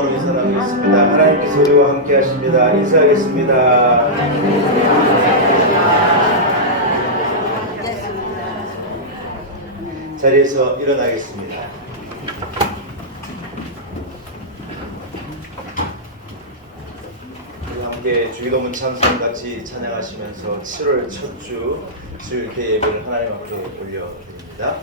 인사하겠습니다. 하나님께서 우리와 함께 하십니다. 인사하겠습니다. 자리에서 일어나겠습니다. 우리 함께 주기도문 찬송 같이 찬양하시면서 7월 첫 주 수요일께 예배를 하나님 앞에 올려드립니다.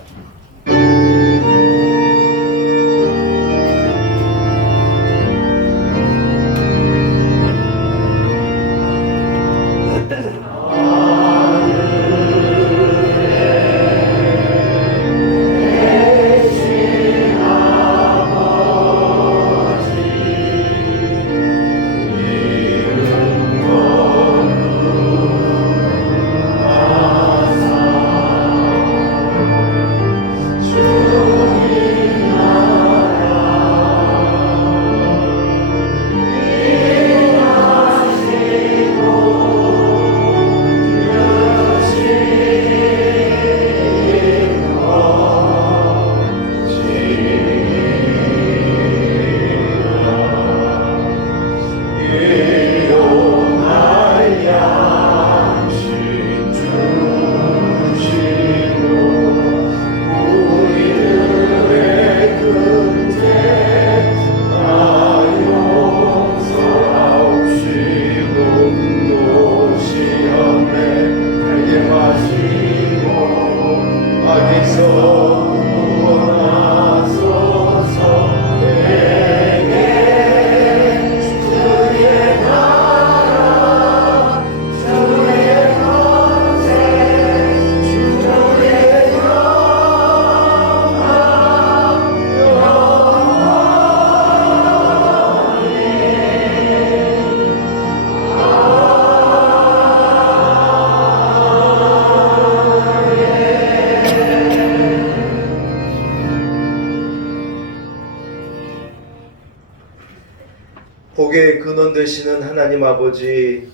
복의 근원 되시는 하나님 아버지,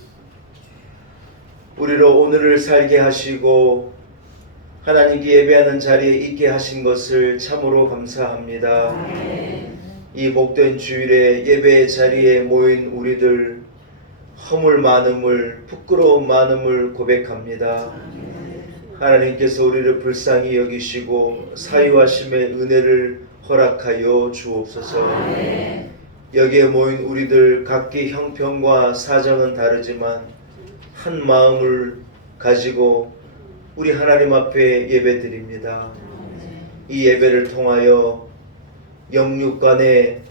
우리로 오늘을 살게 하시고 하나님께 예배하는 자리에 있게 하신 것을 참으로 감사합니다. 이 복된 주일에 예배의 자리에 모인 우리들 허물 많음을, 부끄러움 많음을 고백합니다. 하나님께서 우리를 불쌍히 여기시고 사유하심의 은혜를 허락하여 주옵소서. 여기에 모인 우리들 각기 형편과 사정은 다르지만 한 마음을 가지고 우리 하나님 앞에 예배드립니다. 이 예배를 통하여 영육 간의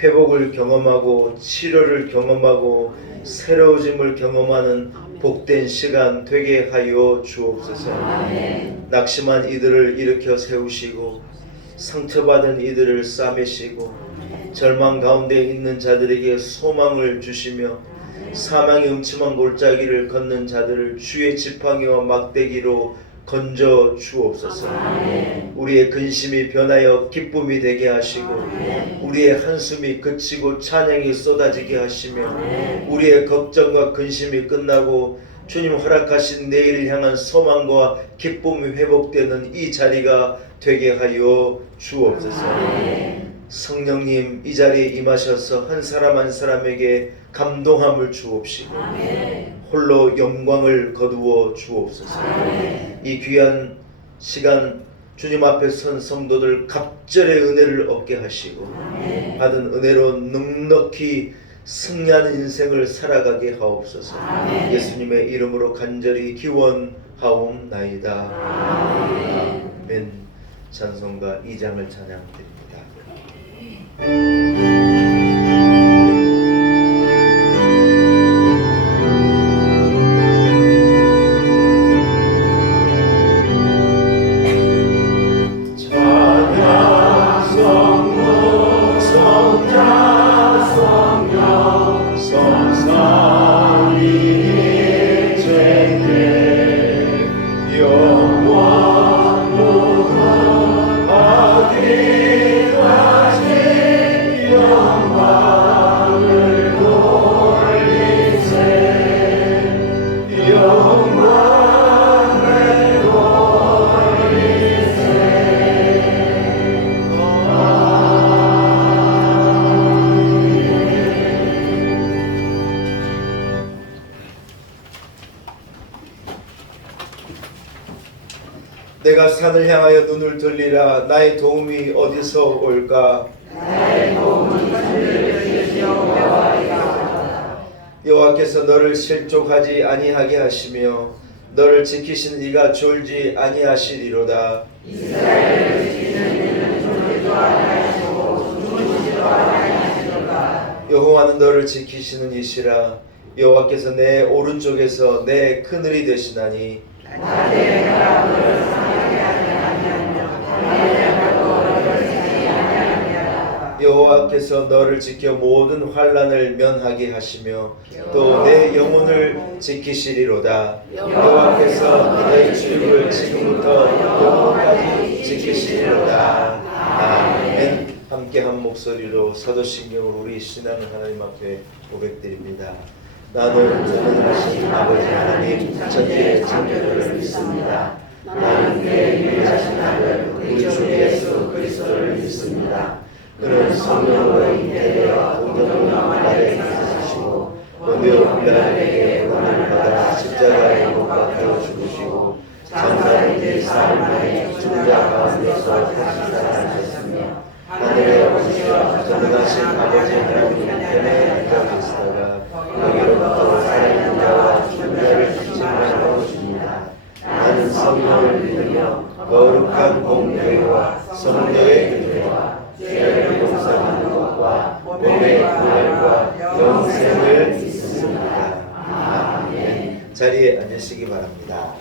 회복을 경험하고 치료를 경험하고 새로워짐을 경험하는 복된 시간 되게 하여 주옵소서. 낙심한 이들을 일으켜 세우시고 상처받은 이들을 싸매시고 절망 가운데 있는 자들에게 소망을 주시며 사망의 음침한 골짜기를 걷는 자들을 주의 지팡이와 막대기로 건져 주옵소서. 우리의 근심이 변하여 기쁨이 되게 하시고 우리의 한숨이 그치고 찬양이 쏟아지게 하시며 우리의 걱정과 근심이 끝나고 주님 허락하신 내일을 향한 소망과 기쁨이 회복되는 이 자리가 되게 하여 주옵소서. 성령님, 이 자리에 임하셔서 한 사람 한 사람에게 감동함을 주옵시고 홀로 영광을 거두어 주옵소서. 이 귀한 시간 주님 앞에 선 성도들 갑절의 은혜를 얻게 하시고 받은 은혜로 넉넉히 승리하는 인생을 살아가게 하옵소서. 예수님의 이름으로 간절히 기원하옵나이다. 아멘. 찬송가 2장을 찬양드립니다. 영원 하게 하시 내가 산을 향하여 눈을 돌리라. 나의 도움이 어디서 올까? 나의 도움은 하늘을 지으시오 여호와이다. 여호와께서 너를 실족하지 아니하게 하시며 너를 지키시는 이가 졸지 아니하시리로다. 이스라엘을 지키는 이는 졸지도 아니하시고 주무시지도 아니하시리로다. 여호와는 너를 지키시는 이시라. 여호와께서 내 오른쪽에서 내 그늘이 되시나니 나대가 너를 상하게 아니하며 나대가 너를 지키지 아니하리라. 여호와께서 너를 지켜 모든 환난을 면하게 하시며 또 내 영혼을 지키시리로다. 여호와께서 너의 출입을 지금부터 영원까지 지키시리로다. 아멘. 함께 한 목소리로 사도신경으로 우리 신앙을 하나님 앞에 고백드립니다. 나는 전능하신 아버지 하나님 천지의 창조주를 믿습니다. 나는 그의 유일하신 아들 우리 주 예수 그리스도를 믿습니다. 그는 성령으로 잉태되어 동정녀 마리아에게 사시고 본디오 빌라도에게 고난을 받아 십자가에 못 박혀 죽으시고 장사일째 사흘 만에 죽은 자 가운데서 다시 살아나셨으며 하늘에 오르시어 전능하신 아버지 하나님 편에 앉아 계시다가 여기로부터 살아있는 자와 죽은 자를 심판하러 오십니다. 나는 성령을 믿으며 거룩한 공교회와 성도의 교회와 죄를 용서하는 것과 몸의 부활과 영생을 믿습니다. 아멘. 자리에 앉으시기 바랍니다.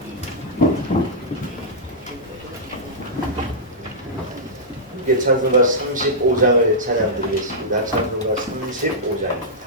함께 찬송가 35장을 찬양드리겠습니다. 찬송가 35장입니다.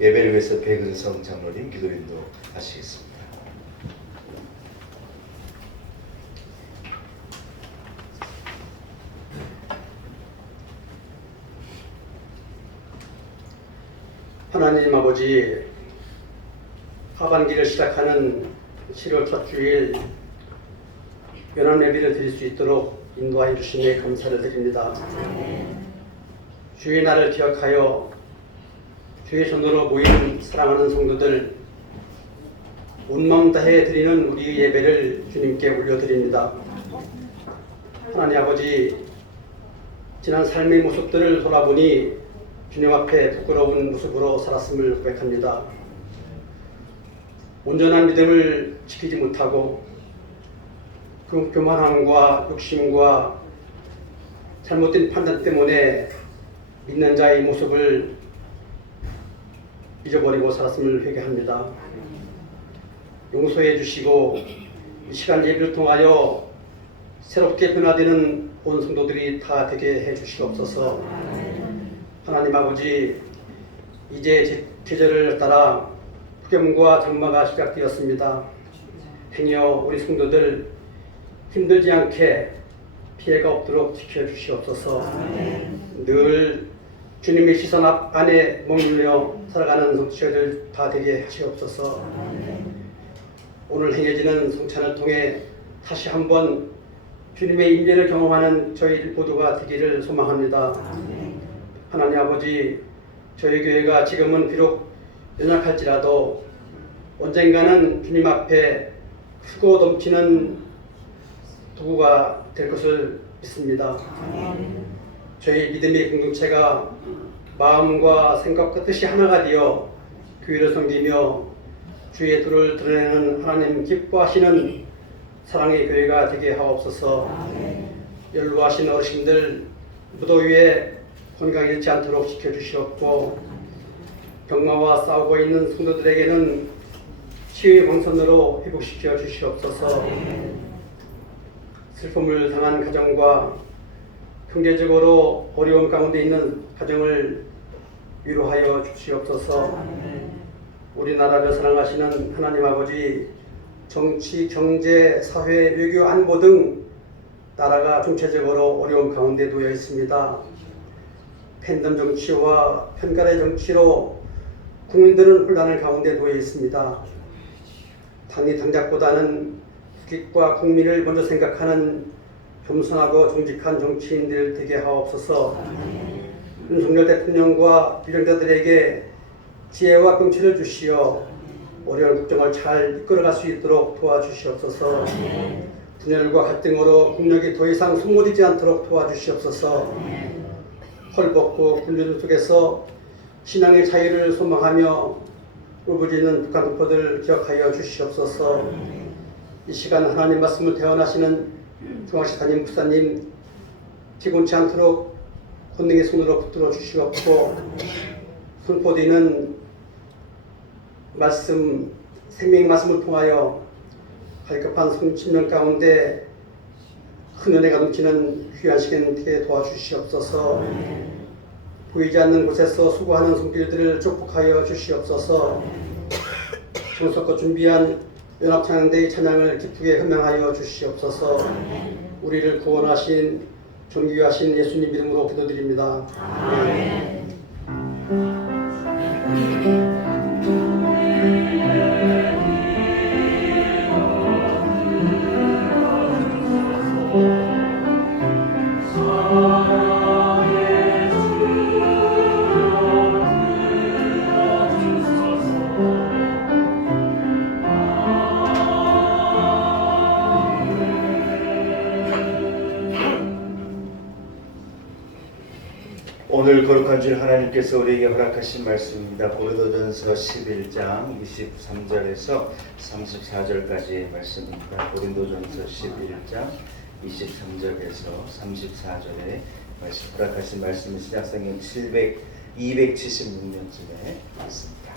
예배를 위해서 백은성 장로님 기도인도 하시겠습니다. 하나님 아버지, 하반기를 시작하는 7월 첫 주일 연합 예배를 드릴 수 있도록 인도하여 주시니 감사를 드립니다. 주의 날을 기억하여 주의 전으로 모인 사랑하는 성도들 온 마음 다해 드리는 우리 예배를 주님께 올려드립니다. 하나님 아버지, 지난 삶의 모습들을 돌아보니 주님 앞에 부끄러운 모습으로 살았음을 고백합니다. 온전한 믿음을 지키지 못하고 그 교만함과 욕심과 잘못된 판단 때문에 믿는 자의 모습을 잊어버리고 살았음을 회개합니다. 용서해 주시고 이 시간 예배를 통하여 새롭게 변화되는 온 성도들이 다 되게 해 주시옵소서. 하나님 아버지, 이제 계절을 따라 폭염과 장마가 시작되었습니다. 행여 우리 성도들 힘들지 않게 피해가 없도록 지켜주시옵소서. 늘 주님의 시선 앞 안에 머물러 살아가는 성도들 다 되게 하시옵소서. 오늘 행해지는 성찬을 통해 다시 한번 주님의 임재를 경험하는 저희 모두가 되기를 소망합니다. 하나님 아버지, 저희 교회가 지금은 비록 연약할지라도 언젠가는 주님 앞에 크고 넘치는 도구가 될 것을 믿습니다. 저희 믿음의 공동체가 마음과 생각과 뜻이 하나가 되어 교회를 섬기며 주의 도를 드러내는 하나님 기뻐하시는 사랑의 교회가 되게 하옵소서. 연로하신 어르신들 무더위에 건강 잃지 않도록 지켜주시옵고, 병마와 싸우고 있는 성도들에게는 치유의 광선으로 회복시켜 주시옵소서. 슬픔을 당한 가정과 경제적으로 어려움 가운데 있는 가정을 위로하여 주시옵소서. 우리나라를 사랑하시는 하나님 아버지, 정치, 경제, 사회, 외교, 안보 등 나라가 총체적으로 어려운 가운데 놓여 있습니다. 팬덤 정치와 편가의 정치로 국민들은 혼란을 가운데 놓여 있습니다. 당리 당작보다는 국익과 국민을 먼저 생각하는 겸손하고 정직한 정치인들 되게 하옵소서. 윤석열 대통령과 비전자들에게 지혜와 긍휼을 주시어 어려운 국정을 잘 이끌어갈 수 있도록 도와주시옵소서. 분열과 갈등으로 국력이 더 이상 소모되지 않도록 도와주시옵소서. 헐벗고 굴리는 속에서 신앙의 자유를 소망하며 울부짖는 북한 동포들 기억하여 주시옵소서. 이 시간 하나님 말씀을 대언하시는 중화시 담임 목사님 기곤치 않도록 권능의 손으로 붙들어 주시옵고, 선포되는 말씀, 생명의 말씀을 통하여 갈급한 성심령 가운데 큰 은혜가 넘치는 귀한 시간 되게 도와주시옵소서. 보이지 않는 곳에서 수고하는 손길들을 축복하여 주시옵소서. 정석껏 준비한 연합창대의 찬양을 기쁘게 흥명하여 주시옵소서. 우리를 구원하신 존귀하신 예수님 이름으로 기도드립니다. 아멘. 오늘 거룩한 주일 하나님께서 우리에게 허락하신 말씀입니다. 고린도전서 11장 23절에서 34절까지의 말씀입니다. 고린도전서 11장 23절에서 34절에 말씀, 허락하신 말씀은 신약성경 276년쯤에 있습니다.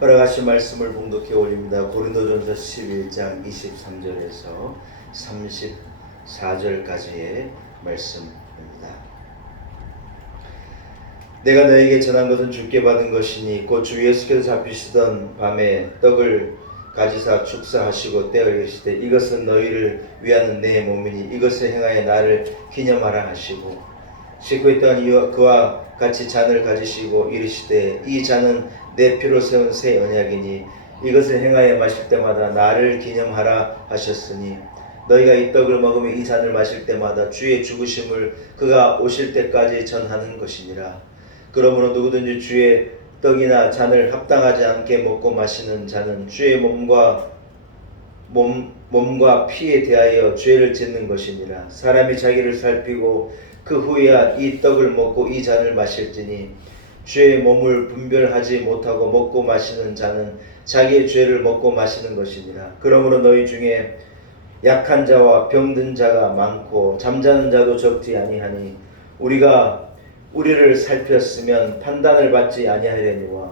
허락하신 말씀을 봉독해 올립니다. 고린도전서 11장 23절에서 34절까지의 말씀입니다. 내가 너에게 전한 것은 주께 받은 것이니 곧 주 예수께서 잡히시던 밤에 떡을 가지사 축사하시고 떼어 계시되 이것은 너희를 위하는 내 몸이니 이것을 행하여 나를 기념하라 하시고 씻고 있던 이와 그와 같이 잔을 가지시고 이르시되 이 잔은 내 피로 세운 새 언약이니 이것을 행하여 마실 때마다 나를 기념하라 하셨으니 너희가 이 떡을 먹으며 이 잔을 마실 때마다 주의 죽으심을 그가 오실 때까지 전하는 것이니라. 그러므로 누구든지 주의 떡이나 잔을 합당하지 않게 먹고 마시는 자는 주의 몸과 피에 대하여 죄를 짓는 것이니라. 사람이 자기를 살피고 그 후에야 이 떡을 먹고 이 잔을 마실지니 주의 몸을 분별하지 못하고 먹고 마시는 자는 자기의 죄를 먹고 마시는 것이니라. 그러므로 너희 중에 약한 자와 병든 자가 많고 잠자는 자도 적지 아니하니 우리를 살폈으면 판단을 받지 아니하려니와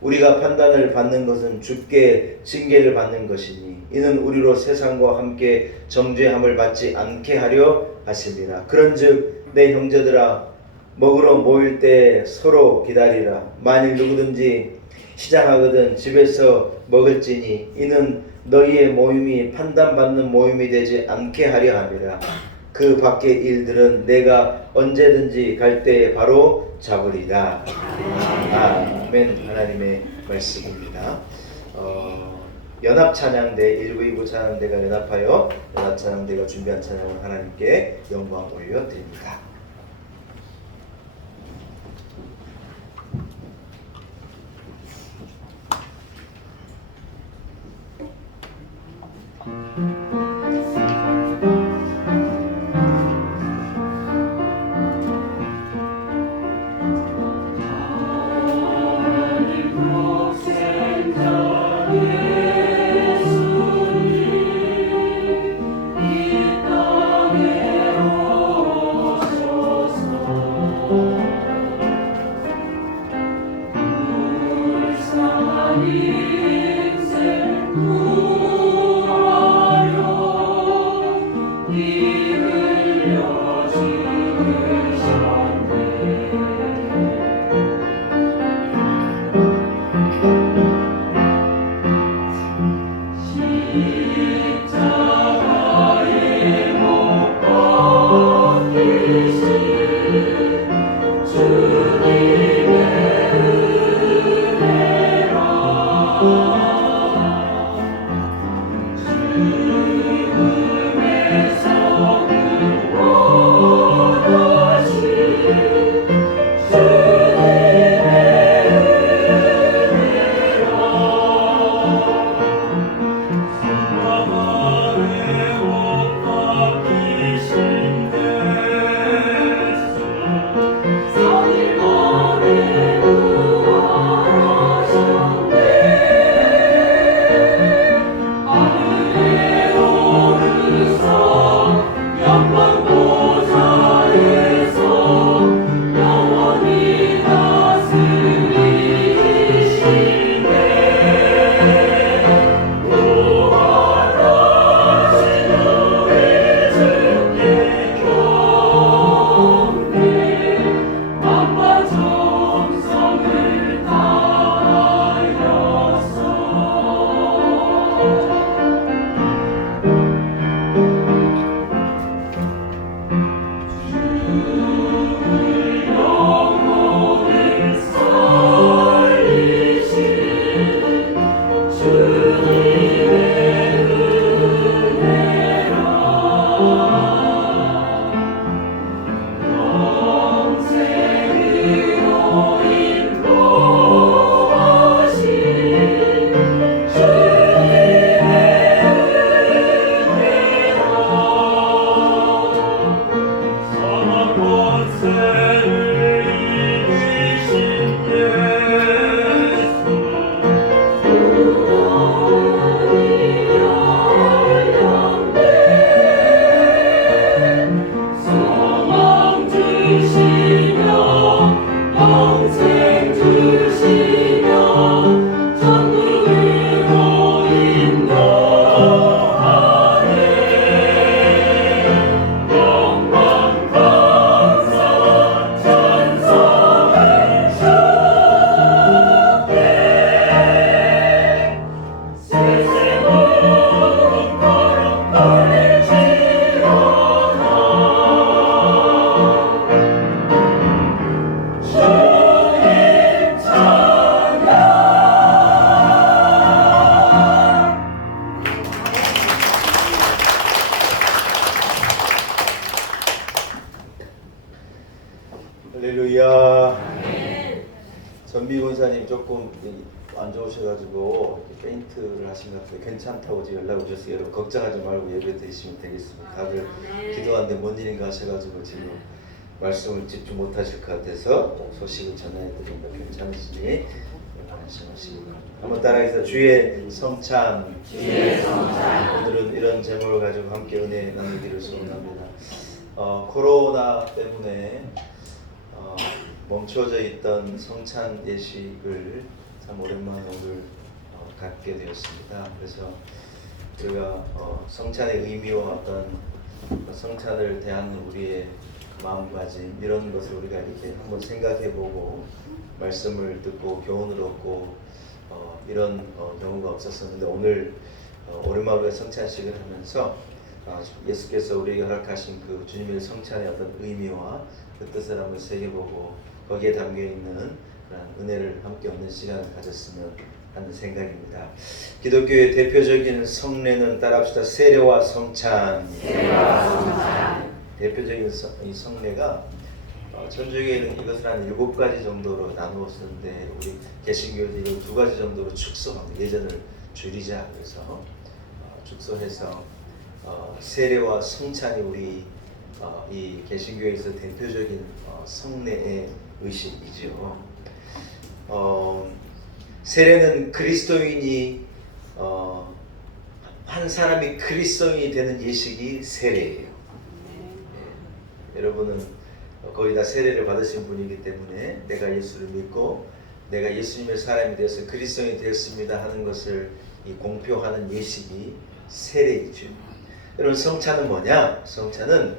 우리가 판단을 받는 것은 주께 징계를 받는 것이니 이는 우리로 세상과 함께 정죄함을 받지 않게 하려 하심이라. 그런즉 내 형제들아 먹으러 모일 때 서로 기다리라. 만일 누구든지 시장하거든 집에서 먹을지니 이는 너희의 모임이 판단받는 모임이 되지 않게 하려 함이라. 그 밖의 일들은 내가 언제든지 갈 때에 바로 잡으리라. 아멘. 하나님의 말씀입니다. 연합찬양대 1부 2부 찬양대가 연합하여 연합찬양대가 준비한 찬양을 하나님께 영광 올려드립니다. 전비 권사님 조금 안 좋으셔가지고 이렇게 페인트를 하신 것 같아요. 괜찮다고 지금 연락 오셨어요. 여러분 걱정하지 말고 예배 드리시면 되겠습니다. 다들 기도하는데 뭔 일인가 하셔가지고 지금 말씀을 집중 못하실 것 같아서 소식을 전해드립니다. 괜찮으시니 안심하시기 바랍니다. 한번 따라해서 주의 성찬. 오늘은 이런 제목을 가지고 함께 은혜 나누기를 소원합니다. 코로나 때문에 멈춰져 있던 성찬 예식을 참 오랜만에 오늘 갖게 되었습니다. 그래서 우리가 성찬의 의미와 어떤 성찬을 대하는 우리의 마음가짐 이런 것을 우리가 이렇게 한번 생각해보고 말씀을 듣고 교훈을 얻고 이런 경우가 없었었는데 오늘 오랜만에 우리가 성찬식을 하면서 예수께서 우리에게 허락하신 그 주님의 성찬의 어떤 의미와 그 뜻을 한번 새겨보고 거기에 담겨있는 그런 은혜를 함께 얻는 시간을 가졌으면 하는 생각입니다. 기독교의 대표적인 성례는 따라합시다. 세례와 성찬. 대표적인 이 성례가 천주교에는 이것을 한 7가지 정도로 나누었었는데 우리 개신교에는 이걸 2가지 정도로 축소합니다. 예전을 줄이자 그래서 축소해서 세례와 성찬이 우리 이 개신교에서 대표적인 성례의 의식이죠. 세례는 그리스도인이 한 사람이 그리스도인이 되는 예식이 세례예요. 여러분은 거의 다 세례를 받으신 분이기 때문에 내가 예수를 믿고 내가 예수님의 사람이 되어서 그리스도인이 되었습니다 하는 것을 공표하는 예식이 세례이죠. 여러분 성찬은 뭐냐? 성찬은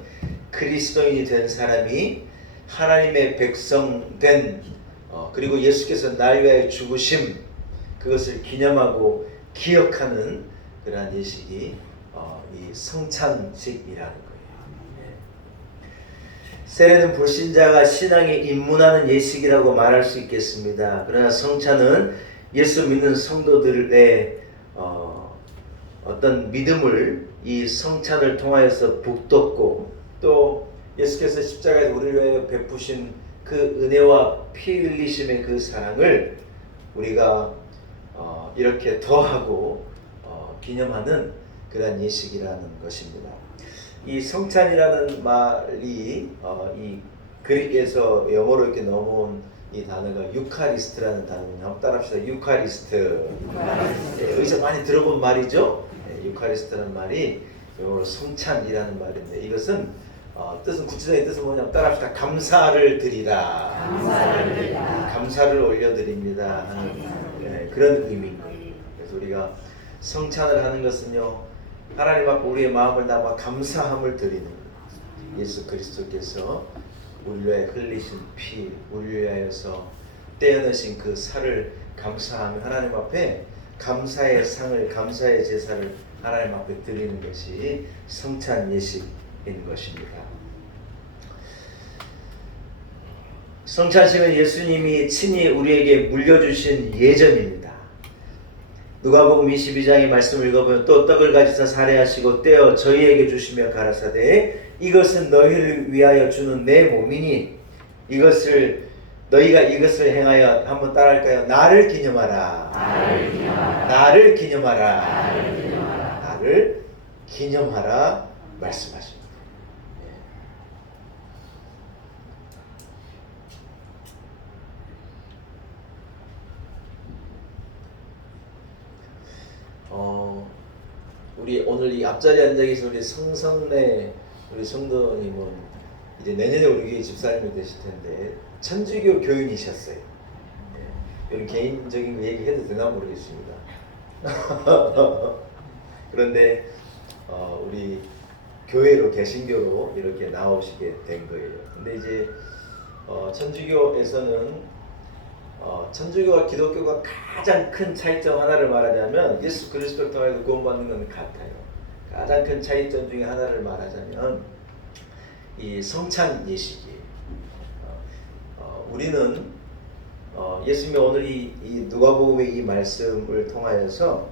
그리스도인이 된 사람이 하나님의 백성 된 그리고 예수께서 날 위하여 죽으심 그것을 기념하고 기억하는 그러한 예식이 이 성찬식이라는 거예요. 세례는 불신자가 신앙에 입문하는 예식이라고 말할 수 있겠습니다. 그러나 성찬은 예수 믿는 성도들의 어떤 믿음을 이 성찬을 통하여서 북돋고 또 예수께서 십자가에서 우리를 위하여 베푸신 그 은혜와 피 흘리심의 그 사랑을 우리가 이렇게 더하고 기념하는 그런 예식이라는 것입니다. 이 성찬이라는 말이 이 그릭에서 영어로 이렇게 넘어온 이 단어가 유카리스트라는 단어입니다. 한번 따라합시다. 유카리스트. 네, 여기서 많이 들어본 말이죠. 네, 유카리스트라는 말이 영어로 성찬이라는 말인데 이것은 뜻은 구체적인 뜻은 뭐냐면 따라합시다. 감사를 드리라. 감사를 올려드립니다 하는 그런 의미인 거예요. 그래서 우리가 성찬을 하는 것은요 하나님 앞에 우리의 마음을 담아 감사함을 드리는 거예요. 예수 그리스도께서 우리 위하여 흘리신 피, 우리 위하여서 떼어내신 그 살을 감사하며 하나님 앞에 감사의 상을, 감사의 제사를 하나님 앞에 드리는 것이 성찬 예식인 것입니다. 성찬식은 예수님이 친히 우리에게 물려주신 예전입니다. 누가복음 22장의 말씀을 읽어보면 또 떡을 가지사 살해하시고 떼어 저희에게 주시며 가라사대 이것은 너희를 위하여 주는 내 몸이니 너희가 이것을 행하여 한번 따라할까요? 나를 기념하라. 나를 기념하라. 나를 기념하라 말씀하십니다. 우리 오늘 이 앞자리에 앉아 계신 우리 성성래 우리 성도님은 이제 내년에 우리 교회 집사님이 되실 텐데 천주교 교인이셨어요. 이런 개인적인 거 얘기해도 되나 모르겠습니다. 그런데 우리 교회로 개신교로 이렇게 나오시게 된 거예요. 근데 이제 천주교에서는 천주교와 기독교가 가장 큰 차이점 하나를 말하자면 예수 그리스도를 통해서 구원받는 건 같아요. 가장 큰 차이점 중에 하나를 말하자면 이 성찬 예식이에요. 우리는 예수님이 오늘 이 누가복음의 이 말씀을 통하여서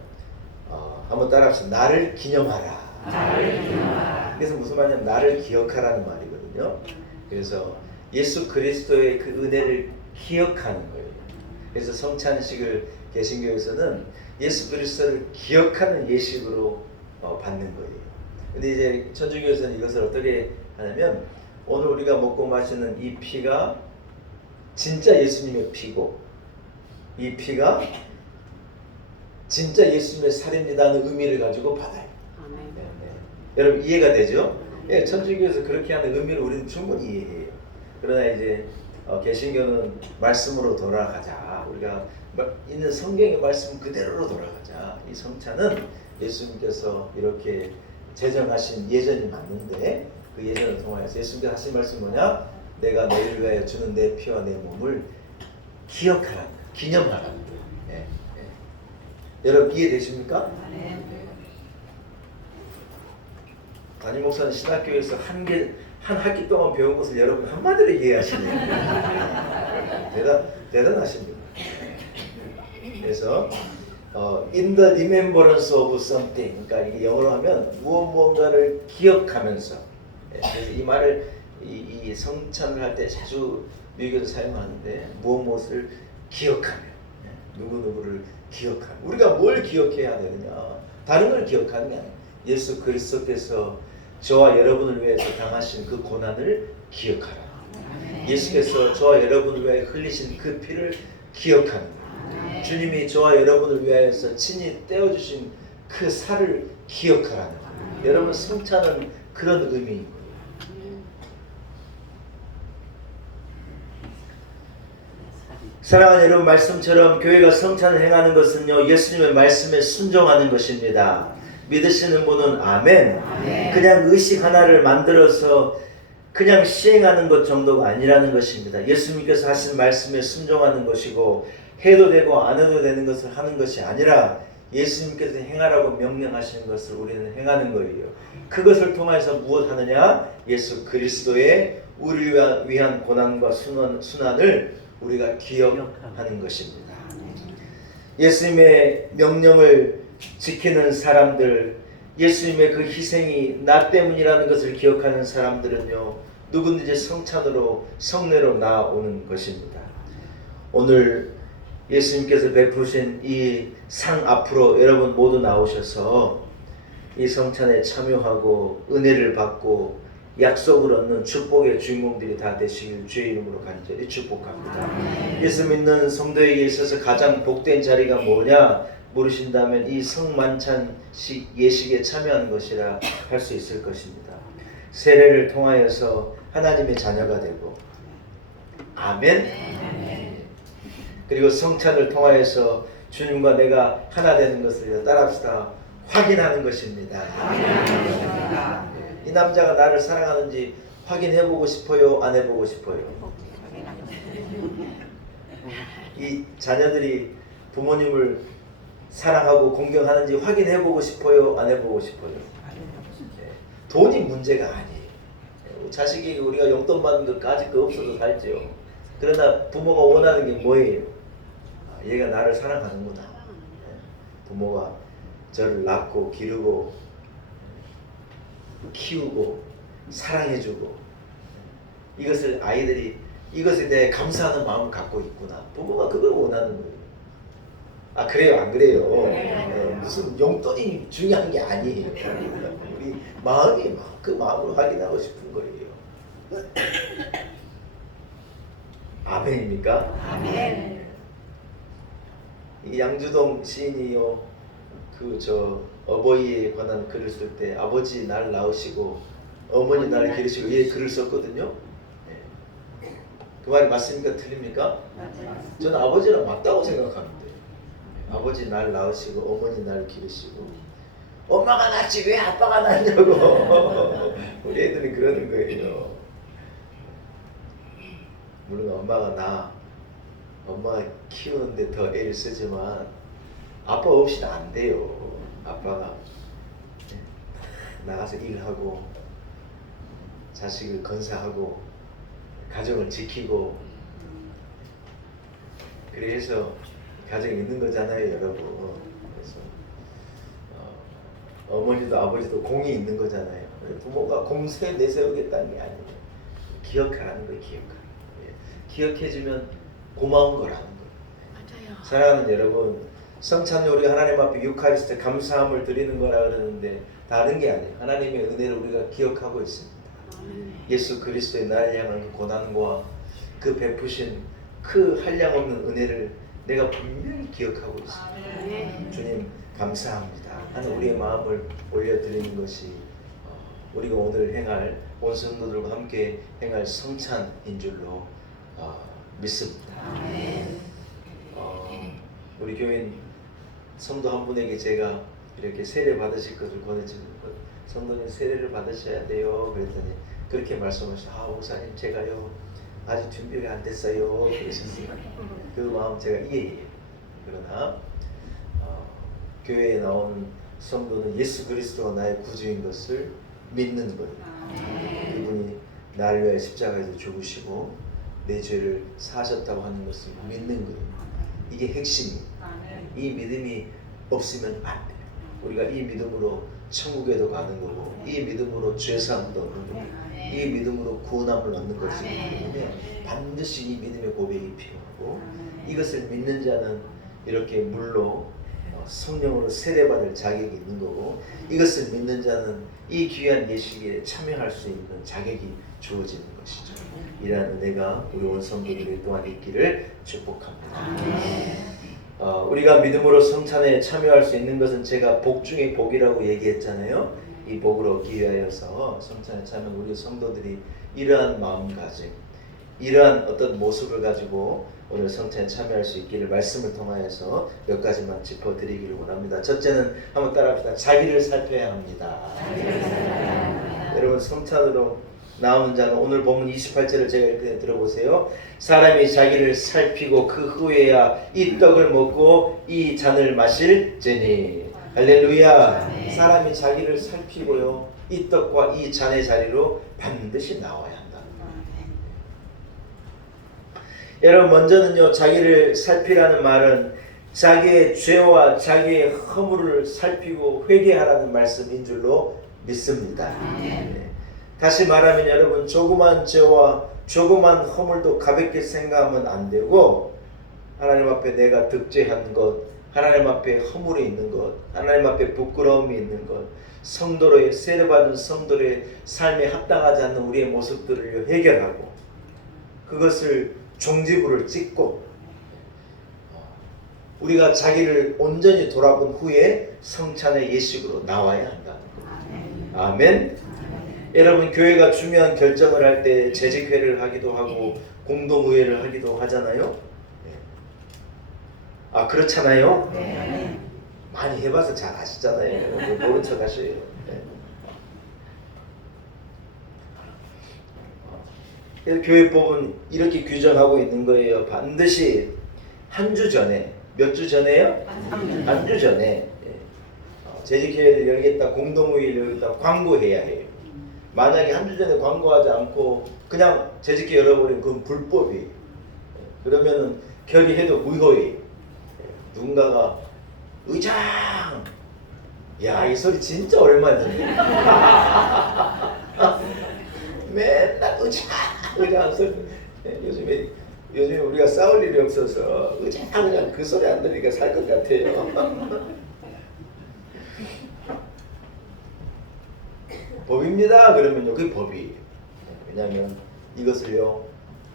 한번 따라합시다. 나를 기념하라. 그래서 무슨 말이냐면 나를 기억하라는 말이거든요. 그래서 예수 그리스도의 그 은혜를 기억하는 거예요. 그래서 성찬식을 개신교에서는 예수 그리스도를 기억하는 예식으로 받는 거예요. 근데 이제 천주교에서는 이것을 어떻게 하냐면 오늘 우리가 먹고 마시는 이 피가 진짜 예수님의 피고 이 피가 진짜 예수님의 살입니다는 의미를 가지고 받아요. 네, 네. 여러분 이해가 되죠? 예, 천주교에서 그렇게 하는 의미를 우리는 충분히 이해해요. 그러나 이제 개신교는 말씀으로 돌아가자. 우리가 있는 성경의 말씀 그대로로 돌아가자. 이 성찬은 예수님께서 이렇게 제정하신 예전이 맞는데 그 예전을 통하여서 예수님께서 하신 말씀이 뭐냐? 내가 너희를 위하여 주는 내 피와 내 몸을 기억하라, 기념하라. 예, 예. 여러분 이해되십니까? 담임 목사는 신학교에서 한 학기 동안 배운 것을 여러분 한마디로 이해하시네요. 대단하십니다. 그래서 in the remembrance of something, 그러니까 이게 영어로 하면 무언가를 기억하면서. 그래서 이 말을 이 성찬을 할 때 자주 미국에서 사용하는데 무엇을 기억하며 누구누구를 기억하며 우리가 뭘 기억해야 되느냐? 다른 걸 기억하는 게 아니에요. 예수 그리스도께서 저와 여러분을 위해서 당하신 그 고난을 기억하라. 예수께서 저와 여러분을 위하여 흘리신 그 피를 기억하는 거예요. 주님이 저와 여러분을 위하여서 친히 떼어주신 그 살을 기억하라는 거예요. 여러분 성찬은 그런 의미인 거예요. 사랑하는 여러분, 말씀처럼 교회가 성찬을 행하는 것은요 예수님의 말씀에 순종하는 것입니다. 믿으시는 분은 아멘. 그냥 의식 하나를 만들어서 그냥 시행하는 것 정도가 아니라는 것입니다. 예수님께서 하신 말씀에 순종하는 것이고 해도 되고 안 해도 되는 것을 하는 것이 아니라 예수님께서 행하라고 명령하시는 것을 우리는 행하는 거예요. 그것을 통해서 무엇 하느냐? 예수 그리스도의 우리를 위한 고난과 순환을 우리가 기억하는 것입니다. 예수님의 명령을 지키는 사람들, 예수님의 그 희생이 나 때문이라는 것을 기억하는 사람들은요 누구든지 성찬으로 성례로 나아오는 것입니다. 오늘 예수님께서 베푸신 이 상 앞으로 여러분 모두 나오셔서 이 성찬에 참여하고 은혜를 받고 약속을 얻는 축복의 주인공들이 다 되시길 주의 이름으로 간절히 축복합니다. 예수 믿는 성도에게 있어서 가장 복된 자리가 뭐냐 물으신다면 이 성만찬 예식에 참여하는 것이라 할 수 있을 것입니다. 세례를 통하여서 하나님의 자녀가 되고 아멘. 그리고 성찬을 통하여서 주님과 내가 하나 되는 것을 따라합시다. 확인하는 것입니다. 이 남자가 나를 사랑하는지 확인해보고 싶어요? 안 해보고 싶어요? 이 자녀들이 부모님을 사랑하고 공경하는지 확인해보고 싶어요? 안 해보고 싶어요? 돈이 문제가 아니에요. 자식이 우리가 용돈 받는 것까지 그 없어도 살죠. 그러나 부모가 원하는 게 뭐예요? 얘가 나를 사랑하는구나. 부모가 저를 낳고 기르고 키우고 사랑해주고 이것을 아이들이 이것에 대해 감사하는 마음을 갖고 있구나. 부모가 그걸 원하는 거예요. 아 그래요? 안 그래요? 무슨 용돈이 중요한 게 아니에요. 우리 마음이 그 마음을 확인하고 싶은 거예요. 아멘입니까? 아멘. 이 양주동 시인이요 어버이에 관한 글을 쓸 때 아버지 날 낳으시고 어머니 날 기르시고 이 글을 썼거든요. 그 말이 맞습니까? 틀립니까? 저는 아버지랑 맞다고 생각하는데 아버지 날 낳으시고 어머니 날 기르시고 엄마가 낳지 왜 아빠가 낳냐고 우리 애들이 그러는 거예요. 물론 엄마가 키우는데 더 애를 쓰지만 아빠 없이는 안 돼요. 아빠가 나가서 일하고 자식을 건사하고 가정을 지키고 그래서 가정이 있는 거잖아요, 여러분. 그래서 어머니도 아버지도 공이 있는 거잖아요. 부모가 공세 내세우겠다는 게 아니에요. 기억하라는 거예요, 기억해주면 고마운 거라는 거예요. 사랑하는 여러분, 성찬이 우리가 하나님 앞에 유카리스트 감사함을 드리는 거라 그러는데 다른 게 아니에요. 하나님의 은혜를 우리가 기억하고 있습니다. 예수 그리스도의 나를 향한 그 고난과 그 베푸신 그 한량없는 은혜를 내가 분명히 기억하고 있습니다. 주님 감사합니다 하는 우리의 마음을 올려드리는 것이 우리가 오늘 행할 온 성도들과 함께 행할 성찬인 줄로 믿습니다. 우리 교인 성도 한 분에게 제가 이렇게 세례 받으실 것을 권해주는 것, 성도님 세례를 받으셔야 돼요 그랬더니 그렇게 말씀하시죠. 목사님 제가요 아직 준비가 안 됐어요 그러십니다. 그 마음 제가 이해해요. 그러나 교회에 나온 성도는 예수 그리스도가 나의 구주인 것을 믿는 거예요. 그분이 나를 위하여 십자가에서 죽으시고 내 죄를 사하셨다고 하는 것을 믿는 거예요. 이게 핵심이에요. 이 믿음이 없으면 안 돼요. 우리가 이 믿음으로 천국에도 가는 거고 이 믿음으로 죄사함도 얻는 거고 이 믿음으로 구원함을 얻는 것이기 때문에 반드시 이 믿음의 고백이 필요하고 이것을 믿는 자는 이렇게 물로 성령으로 세례받을 자격이 있는 거고 이것을 믿는 자는 이 귀한 예식에 참여할 수 있는 자격이 주어지는 것이죠. 이러한 은혜가 우리 온 성도들이 또한 있기를 축복합니다. 우리가 믿음으로 성찬에 참여할 수 있는 것은 제가 복 중에 복이라고 얘기했잖아요. 이 복을 얻기 위하여서 성찬에 참여한 우리 성도들이 이러한 마음가짐, 이러한 어떤 모습을 가지고 오늘 성찬에 참여할 수 있기를 말씀을 통하여서 몇 가지만 짚어드리기를 원합니다. 첫째는 한번 따라합시다. 자기를 살펴야 합니다. 여러분 성찬으로 나오는 자는 오늘 본문 28절을 제가 읽게 들어보세요. 사람이 자기를 살피고 그 후에야 이 떡을 먹고 이 잔을 마실지니. 할렐루야. 사람이 자기를 살피고요 이 떡과 이 잔의 자리로 반드시 나와야 한다. 여러분 먼저는요 자기를 살피라는 말은 자기의 죄와 자기의 허물을 살피고 회개하라는 말씀인 줄로 믿습니다. 다시 말하면 여러분 조그만 죄와 조그만 허물도 가볍게 생각하면 안 되고 하나님 앞에 내가 득죄한 것, 하나님 앞에 허물이 있는 것, 하나님 앞에 부끄러움이 있는 것, 성도로의 세례받은 성도의 삶에 합당하지 않는 우리의 모습들을 해결하고 그것을 종지부를 찍고 우리가 자기를 온전히 돌아본 후에 성찬의 예식으로 나와야 한다는 겁니다. 아멘. 여러분 교회가 중요한 결정을 할 때 재직회를 하기도 하고 공동의회를 하기도 하잖아요. 그렇잖아요. 많이 해봐서 잘 아시잖아요. 모른 척 하셔요. 그래서 교회법은 이렇게 규정하고 있는 거예요. 반드시 한 주 전에, 몇 주 전에요? 한 주 전에 재직회를 열겠다, 공동회의를 열겠다 광고해야 해요. 만약에 한 주 전에 광고하지 않고 그냥 재직회 열어버리면 그건 불법이에요. 그러면은 결의해도 무효예요. 누군가가 의장! 야, 이 소리 진짜 오랜만에 듣네. 맨날 의장 소리. 요즘에 우리가 싸울 일이 없어서 의장 그냥 그 소리 안 들으니까 살 것 같아요. 법입니다. 그러면요, 그게 법이에요. 왜냐하면 이것을요,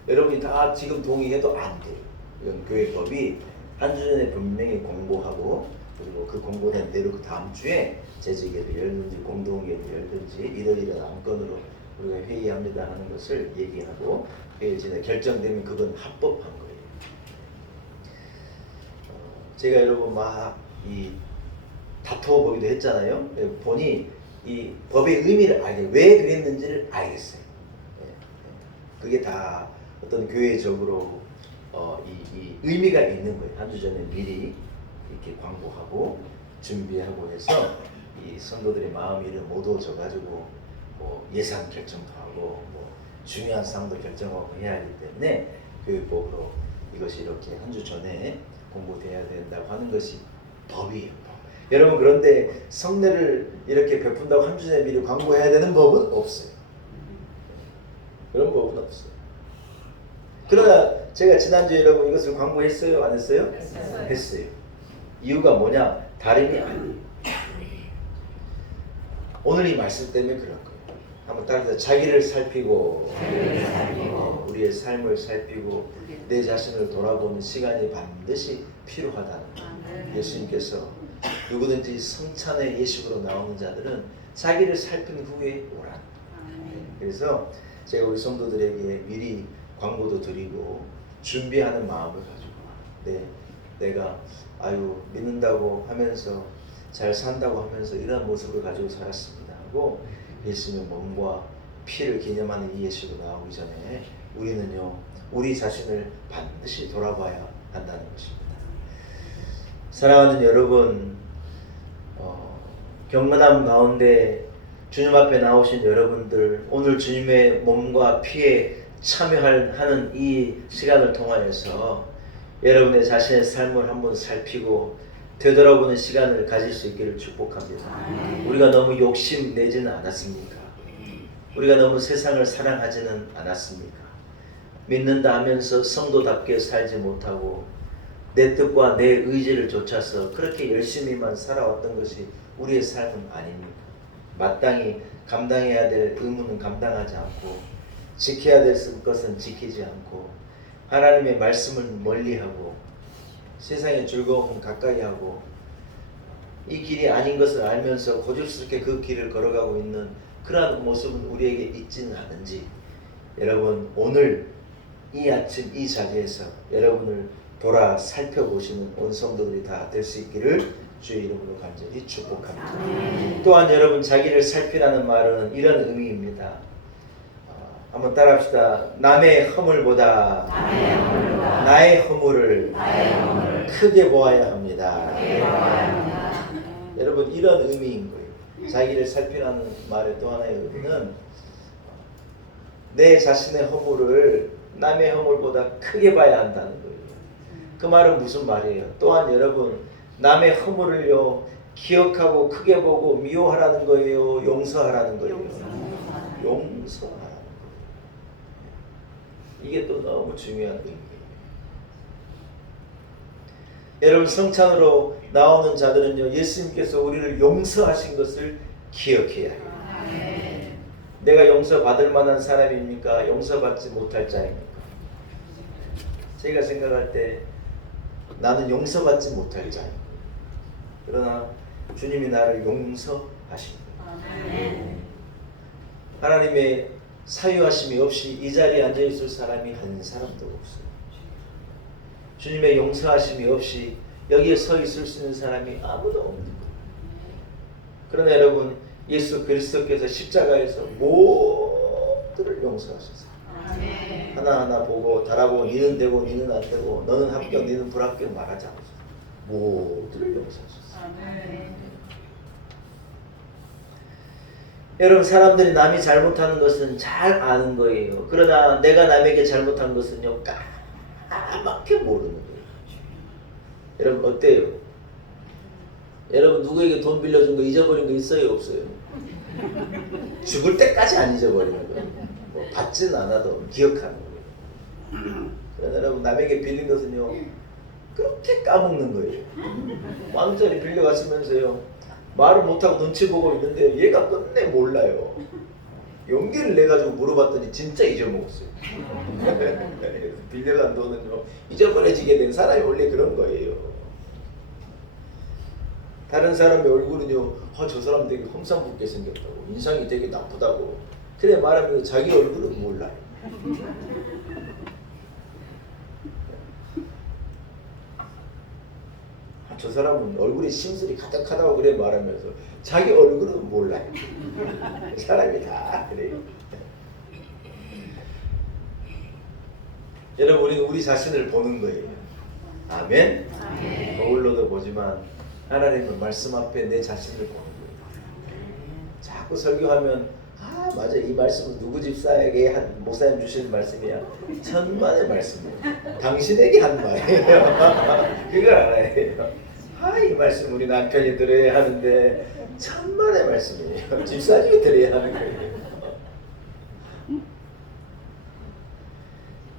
여러분이 다 지금 동의해도 안 돼요. 이건 교회법이 한 주 전에 분명히 공고하고 그리고 그 공고된 대로 그 다음 주에 재직회를 열든지 공동회를 열든지 이러이러한 안건으로 우리가 회의합니다 하는 것을 얘기하고 회의 진행 결정되면 그건 합법한 거예요. 제가 여러분 막 이 다투어보기도 했잖아요. 보니 이 법의 의미를 알게 왜 그랬는지를 알겠어요. 그게 다 어떤 교회적으로 이 의미가 있는 거예요. 한 주 전에 미리 이렇게 광고하고 준비하고 해서 이 성도들의 마음이 못 얻어져가지고 뭐 예산 결정도 하고 뭐 중요한 사항도 결정하고 해야 하기 때문에 교회법으로 이것이 이렇게 한 주 전에 공부돼야 된다고 하는 것이 법이에요. 여러분 그런데 성례를 이렇게 베푼다고 한 주 전에 미리 광고해야 되는 법은 없어요. 그런 법은 없어요. 그러나 제가 지난주에 여러분 이것을 광고했어요? 안 했어요? 했어요. 이유가 뭐냐? 다름이 아니에요. 오늘 이 말씀 때문에 그런 거예요. 한번 따라서 자기를 살피고, 우리의 삶을 살피고 내 자신을 돌아보는 시간이 반드시 필요하다는 거예요. 예수님께서 누구든지 성찬의 예식으로 나오는 자들은 자기를 살핀 후에 오라. 그래서 제가 우리 성도들에게 미리 광고도 드리고 준비하는 마음을 가지고 내가 믿는다고 하면서 잘 산다고 하면서 이런 모습을 가지고 살았습니다 하고 예수님의 몸과 피를 기념하는 이 예식으로 나오기 전에 우리는요 우리 자신을 반드시 돌아봐야 한다는 것입니다. 사랑하는 여러분, 경건함 가운데 주님 앞에 나오신 여러분들, 오늘 주님의 몸과 피에 참여하는 이 시간을 통하여서 여러분의 자신의 삶을 한번 살피고 되돌아보는 시간을 가질 수 있기를 축복합니다. 우리가 너무 욕심내지는 않았습니까? 우리가 너무 세상을 사랑하지는 않았습니까? 믿는다 하면서 성도답게 살지 못하고 내 뜻과 내 의지를 좇아서 그렇게 열심히만 살아왔던 것이 우리의 삶은 아닙니까? 마땅히 감당해야 될 의무는 감당하지 않고 지켜야 될 것은 지키지 않고 하나님의 말씀을 멀리하고 세상의 즐거움은 가까이하고 이 길이 아닌 것을 알면서 고집스럽게 그 길을 걸어가고 있는 그러한 모습은 우리에게 있지는 않은지 여러분 오늘 이 아침 이 자리에서 여러분을 돌아 살펴보시는 온 성도들이 다 될 수 있기를 주의 이름으로 간절히 축복합니다. 또한 여러분 자기를 살피라는 말은 이런 의미입니다. 한번 따라합시다. 남의 허물보다 나의 허물을 크게 보아야 합니다. 여러분 이런 의미인 거예요. 자기를 살피라는 말의 또 하나의 의미는 내 자신의 허물을 남의 허물보다 크게 봐야 한다는 거예요. 그 말은 무슨 말이에요? 또한 여러분 남의 허물을요 기억하고 크게 보고 미워하라는 거예요? 용서하라는 거예요? 용서하라는 거예요. 이게 또 너무 중요한 의미예요. 여러분 성찬으로 나오는 자들은요 예수님께서 우리를 용서하신 것을 기억해야 해요. 내가 용서받을 만한 사람입니까? 용서받지 못할 자입니까? 제가 생각할 때 나는 용서받지 못할 자입니다. 그러나 주님이 나를 용서하십니다. 하나님의 사유하심이 없이 이 자리에 앉아있을 사람이 한 사람도 없어요. 주님의 용서하심이 없이 여기에 서 있을 수 있는 사람이 아무도 없는 거예요. 그러나 여러분 예수 그리스도께서 십자가에서 모두를 용서하셨어요. 하나하나 보고 달아보고 니는 되고 니는 안 되고 너는 합격 니는 불합격 말하지 않으셨어요. 모두를 용서하셨어요. 여러분 사람들이 남이 잘못하는 것은 잘 아는 거예요. 그러나 내가 남에게 잘못한 것은요 까맣게 모르는 거예요. 여러분 어때요? 여러분 누구에게 돈 빌려준 거 잊어버린 거 있어요? 없어요? 죽을 때까지 안 잊어버리는 거예요. 뭐 받지는 않아도 기억하는 거예요. 그러나 여러분 남에게 빌린 것은요 그렇게 까먹는 거예요. 왕자리 빌려갔으면서요 말을 못하고 눈치 보고 있는데 얘가 끝내 몰라요. 용기를 내가지고 물어봤더니 진짜 잊어먹었어요. 빌려간 돈은요 잊어버려지게 된 사람이 원래 그런 거예요. 다른 사람의 얼굴은요 저 사람 되게 험상궂게 생겼다고 인상이 되게 나쁘다고 그래 말하면서 자기 얼굴은 몰라요. 저 사람은 얼굴에 심술이 가득하다고 그래 말하면서 자기 얼굴은 몰라요. 사람이 다 그래요. 여러분 우리는 우리 자신을 보는 거예요. 아멘? 거울로도 보지만 하나님은 말씀 앞에 내 자신을 보는 거예요. 자꾸 설교하면 맞아 이 말씀은 누구 집사에게 한 목사님 주시는 말씀이야. 천만의 말씀이에요. 당신에게 한 말이에요. 그걸 알아야 해요. 이 말씀 우리 남편이 들어야 하는데 천만의 말씀이에요. 집사님이 들어야 하는 거예요.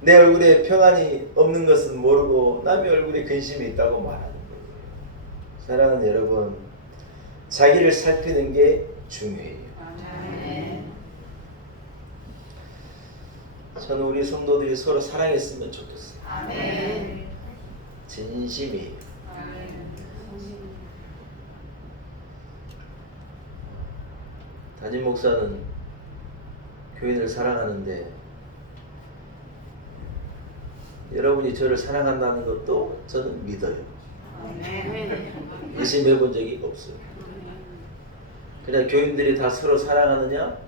내 얼굴에 평안이 없는 것은 모르고 남의 얼굴에 근심이 있다고 말하는 거예요. 사랑하는 여러분, 자기를 살피는 게 중요해요. 저는 우리 성도들이 서로 사랑했으면 좋겠어요. 진심이에요. 담임 목사는 교인을 사랑하는데 여러분이 저를 사랑한다는 것도 저는 믿어요. 의심해 본 적이 없어요. 그냥 교인들이 다 서로 사랑하느냐?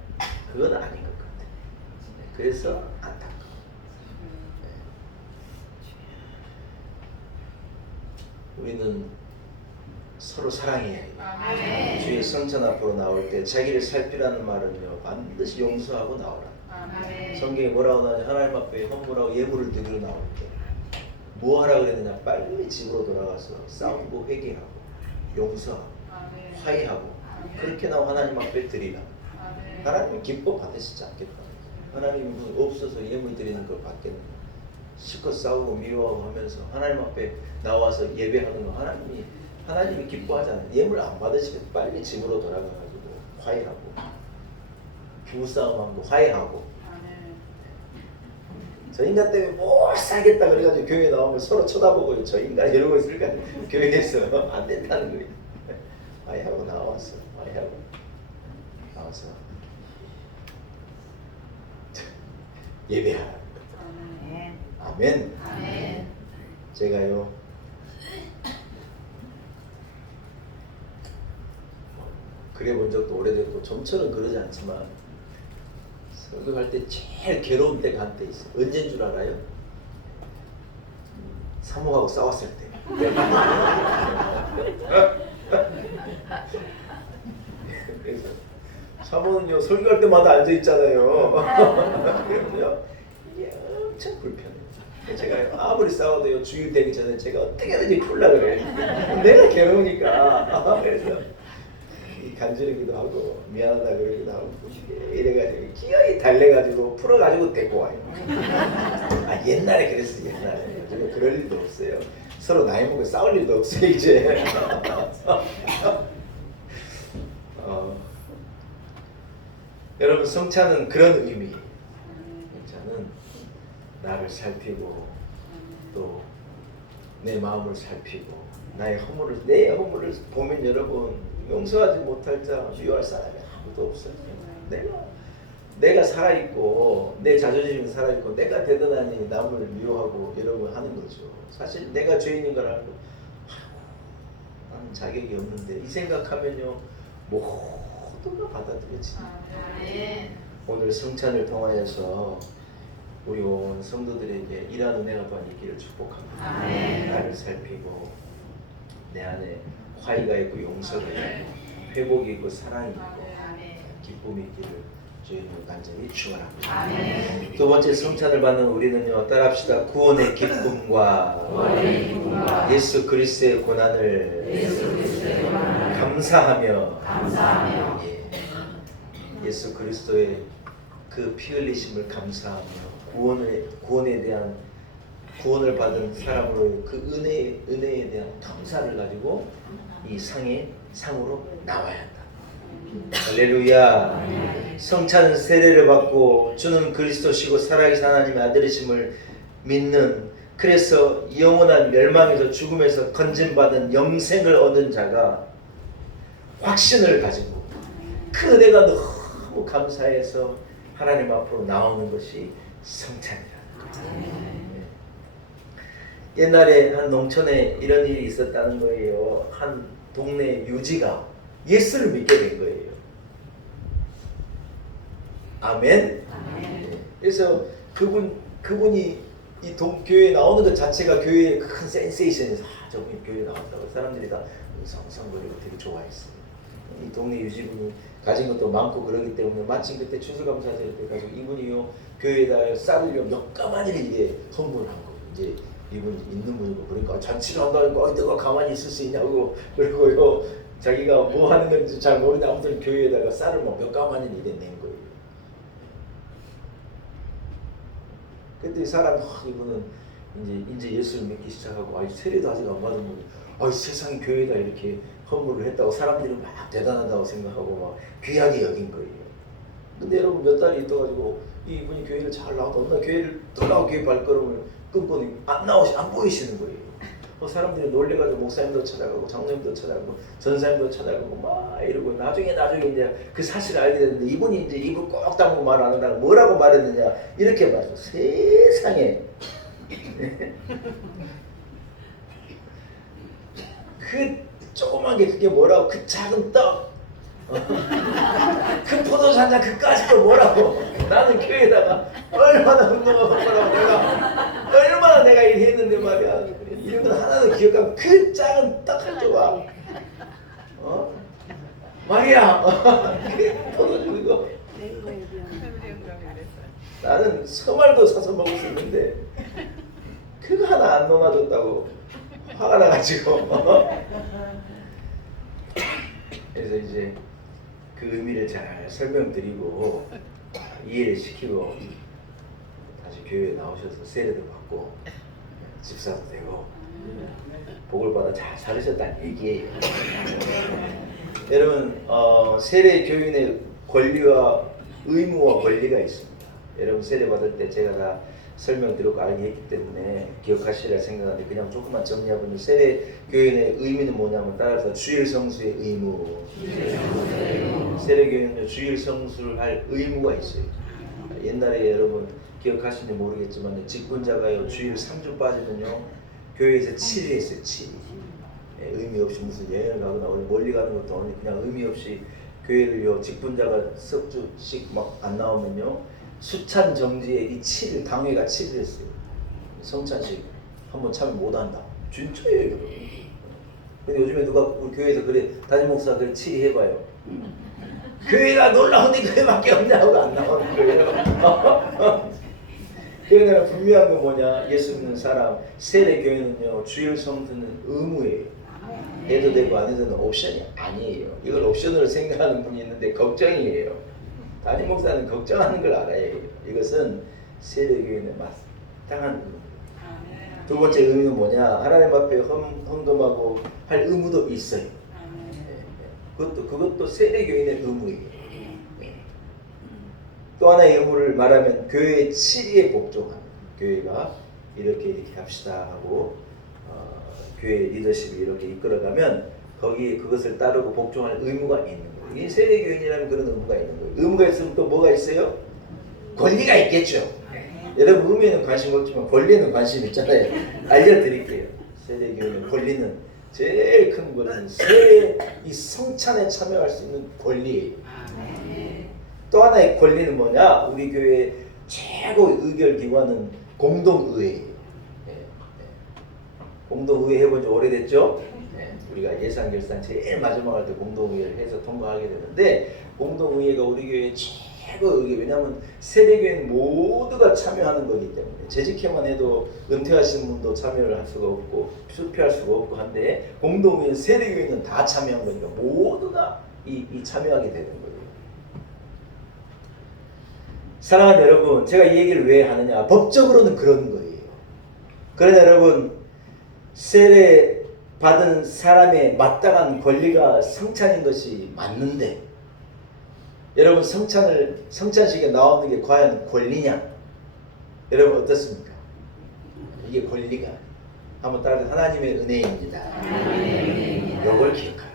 그건 아닌 것 같아요. 그래서 안타까워요. 우리는 서로 사랑해야 해요. 주의 성찬 앞으로 나올 때 자기를 살피라는 말은요, 반드시 용서하고 나오라. 성경에 뭐라고 나오냐? 하나님 앞에 헌물하고 예물을 드리러 나올 때 뭐 하라고 그랬느냐? 빨리 집으로 돌아가서 싸우고 회개하고 용서하고 화해하고 그렇게 나와 하나님 앞에 드리라. 하나님은 기뻐 받으시지 않겠다. 하나님은 없어서 예물 드리는 걸 받겠느냐? 실컷 싸우고 미워하고 하면서 하나님 앞에 나와서 예배하는 거 하나님이 기뻐하잖아요. 예물 안 받으시면 빨리 집으로 돌아가가지고 화해하고 부부싸움하고 화해하고. 저 인간 때문에 못 살겠다 그래가지고 교회 나오면 서로 쳐다보고 저 인간 이러고 있으니까 교회에서 안 된다는 거예요. 화해하고 나와서 예배하라. 아멘. 제가요 그래 본 적도 오래됐고 좀처럼 그러지 않지만 설교할 때 제일 괴로운 때가 한때 있어. 언제인 줄 알아요? 사모하고 싸웠을 때. 그래서 사모는요 설교할 때마다 앉아 있잖아요. 그러면요 이게 엄청 불편해요. 제가 아무리 싸워도요 주일 되기 전에 제가 어떻게든지 풀라 그래요. 내가 괴로우니까. 그래서 간지르기도 하고 미안하다 그러기도 하고 이래가지고 기어이 달래가지고 풀어가지고 데리고 와요. 옛날에 그랬어요. 옛날에. 요즘에 그럴 일도 없어요. 서로 나이 먹고 싸울 일도 없어요 이제. 여러분 성찬은 그런 의미예요. 성찬은 나를 살피고 또 내 마음을 살피고 내 허물을 보면 여러분 용서하지 못할 자, 미워할 사람이 아무도 없어요. 내가 살아있고 내 자존심이 살아있고 내가 대단하니 남을 미워하고 이러고 하는 거죠. 사실 내가 죄인인 걸 알고 나는 자격이 없는데 이 생각하면요 모든 걸 받아들여지죠. 오늘 성찬을 통하여서 우리 온 성도들에게 이러한 은혜가 또한 있기를 축복합니다. 나를 살피고 내 안에 화의가 있고 용서가 있고 회복이 있고 사랑이 있고 기쁨이 있기를 주님을 간절히 축원합니다. 두 번째 성찬을 받는 우리는요 따라합시다. 구원의 기쁨과 예수 그리스도의 고난을 감사하며 예수 그리스도의 그 피 흘리심을 감사하며 구원에 대한 구원을 받은 사람으로 그 은혜에 대한 감사를 가지고 이 상으로 나와야 한다. 할렐루야. 성찬은 세례를 받고 주는 그리스도시고 살아계신 하나님의 아들이심을 믿는, 그래서 영원한 멸망에서 죽음에서 건진받은 영생을 얻은 자가 확신을 가지고 그 은혜가 너무 감사해서 하나님 앞으로 나오는 것이 성찬이라는 거예요. 옛날에 한 농촌에 이런 일이 있었다는 거예요. 한 동네 유지가 예수를 믿게 된 거예요. 아멘. 그래서 그분이 이 교회에 나오는 것 자체가 교회의 큰 센세이션이어서 저분이 교회에 나왔다고 사람들이 다 성성거리고 되게 좋아했어요. 이 동네 유지분이 가진 것도 많고 그러기 때문에 마침 그때 추수감사절 때 가지고 이분이요 교회에다 쌀을요 몇 가마니를 이게 헌금한 거예요. 이제 이분 있는 분이고 그러니까 잔치를 한다니까 내가 가만히 있을 수 있냐고 그러고요 자기가 뭐 하는 건지 잘 모르는데 아무튼 교회에다가 쌀을 몇 가마니를 이래 낸 거예요. 그때 사람 이분은 이제 예수를 믿기 시작하고 세례도 아직 안 받은 분이 세상에 교회가 이렇게 헌물을 했다고 사람들이 막 대단하다고 생각하고 막 귀하게 여긴 거예요. 근데 여러분 몇 달이 있어가지고 이분이 교회를 잘 나오다 어느 날 교회를 떠나고 교회 발걸음을 끊고는 안 보이시는 거예요. 사람들이 놀래가지고 목사님도 찾아가고 장로님도 찾아가고 전사님도 찾아가고 막 이러고 나중에 이제 그 사실을 알게 됐는데 이분이 이제 입을 꼭 다물고 말 안 한다고 뭐라고 말했느냐 이렇게 말했어. 세상에 그 조그만 게 그게 뭐라고 그 작은 떡 그 포도주 한 잔 그까짓 뭐라고 나는 교회에다가 얼마나 흥분하고 얼마나 내가 일했는데 말이야 이런 건 하나도 기억하고 그 작은 떡 한 조각 말이야 그 포도주 이거 나는 서말도 사서 먹을 수 있는데 그거 하나 안 넣어놔줬다고 화가 나가지고 그래서 이제 그 의미를 잘 설명드리고 이해를 시키고 다시 교회에 나오셔서 세례도 받고 집사도 되고 복을 받아 잘 살으셨다는 얘기예요. 여러분 세례 교인의 권리와 의무와 권리가 있습니다. 여러분 세례 받을 때 제가 다 설명드렸고 알게 했기 때문에 기억하시리라 생각하는데 그냥 조금만 정리해보면 세례 교인의 의미는 뭐냐면 따라서 주일 성수의 의무. 세례 교인은 주일 성수를 할 의무가 있어요. 옛날에 여러분 기억하시는지 모르겠지만 직분자가요 주일 3주 빠지면요 교회에서 7일 했어요. 7일. 의미 없이 무슨 여행을 가거나 어디 멀리 가는 것도 아니고 그냥 의미 없이 교회를요 직분자가 석 주씩 막 안 나오면요 수찬 정지에 이 7일 당회가 7일 했어요. 성찬식 한번 참여 못한다. 진짜예요. 근데 요즘에 누가 우리 교회에서 그래 담임 목사 그래 7일 해봐요. 교회가 놀라운데 교회밖에 없냐고 안 나오는 거예요. 그러니까 분명한 건 뭐냐 예수 믿는 사람 세례 교회는요 주일 성수는 의무예요. 해도 되고 안 해도 되는 옵션이 아니에요. 이걸 옵션으로 생각하는 분이 있는데 걱정이에요. 담임 목사는 걱정하는 걸 알아야 해요. 이것은 세례교인의 마땅한 의무. 두 번째 의무는 뭐냐? 하나님 앞에 헌금하고 할 의무도 있어요. 그것도 세례교인의 의무예요. 또 하나의 의무를 말하면 교회의 7위에 복종하는 교회가 이렇게 합시다 하고 교회 리더십이 이렇게 이끌어가면 거기에 그것을 따르고 복종할 의무가 있는 거예요. 이 세례교인이라면 그런 의무가 있는 거예요. 의무가 있으면 또 뭐가 있어요? 권리가 있겠죠. 여러분 의무에는 관심 없지만 권리에는 관심 있잖아요. 알려드릴게요. 세례교인의 권리는 제일 큰 권리는 세례 이 성찬에 참여할 수 있는 권리예요. 또 하나의 권리는 뭐냐? 우리 교회 최고 의결기관은 공동의회예요. 공동의회 해본 지 오래됐죠? 우리가 예산 결산 제일 마지막 할 때 공동의회를 해서 통과하게 되는데 공동의회가 우리 교회 최고 의회 왜냐하면 세례교회는 모두가 참여하는 거기 때문에 재직회만 해도 은퇴하신 분도 참여를 할 수가 없고 투표할 수가 없고 한데 공동의회 세례교회는 다 참여한 거니까 모두가 이 참여하게 되는 거예요. 사랑하는 여러분 제가 이 얘기를 왜 하느냐 법적으로는 그런 거예요. 그러나 여러분 세례 받은 사람의 마땅한 권리가 성찬인 것이 맞는데 여러분 성찬식에 나오는 게 과연 권리냐? 여러분 어떻습니까? 이게 권리가 한번 따라서 하나님의 은혜입니다. 이걸 기억하라.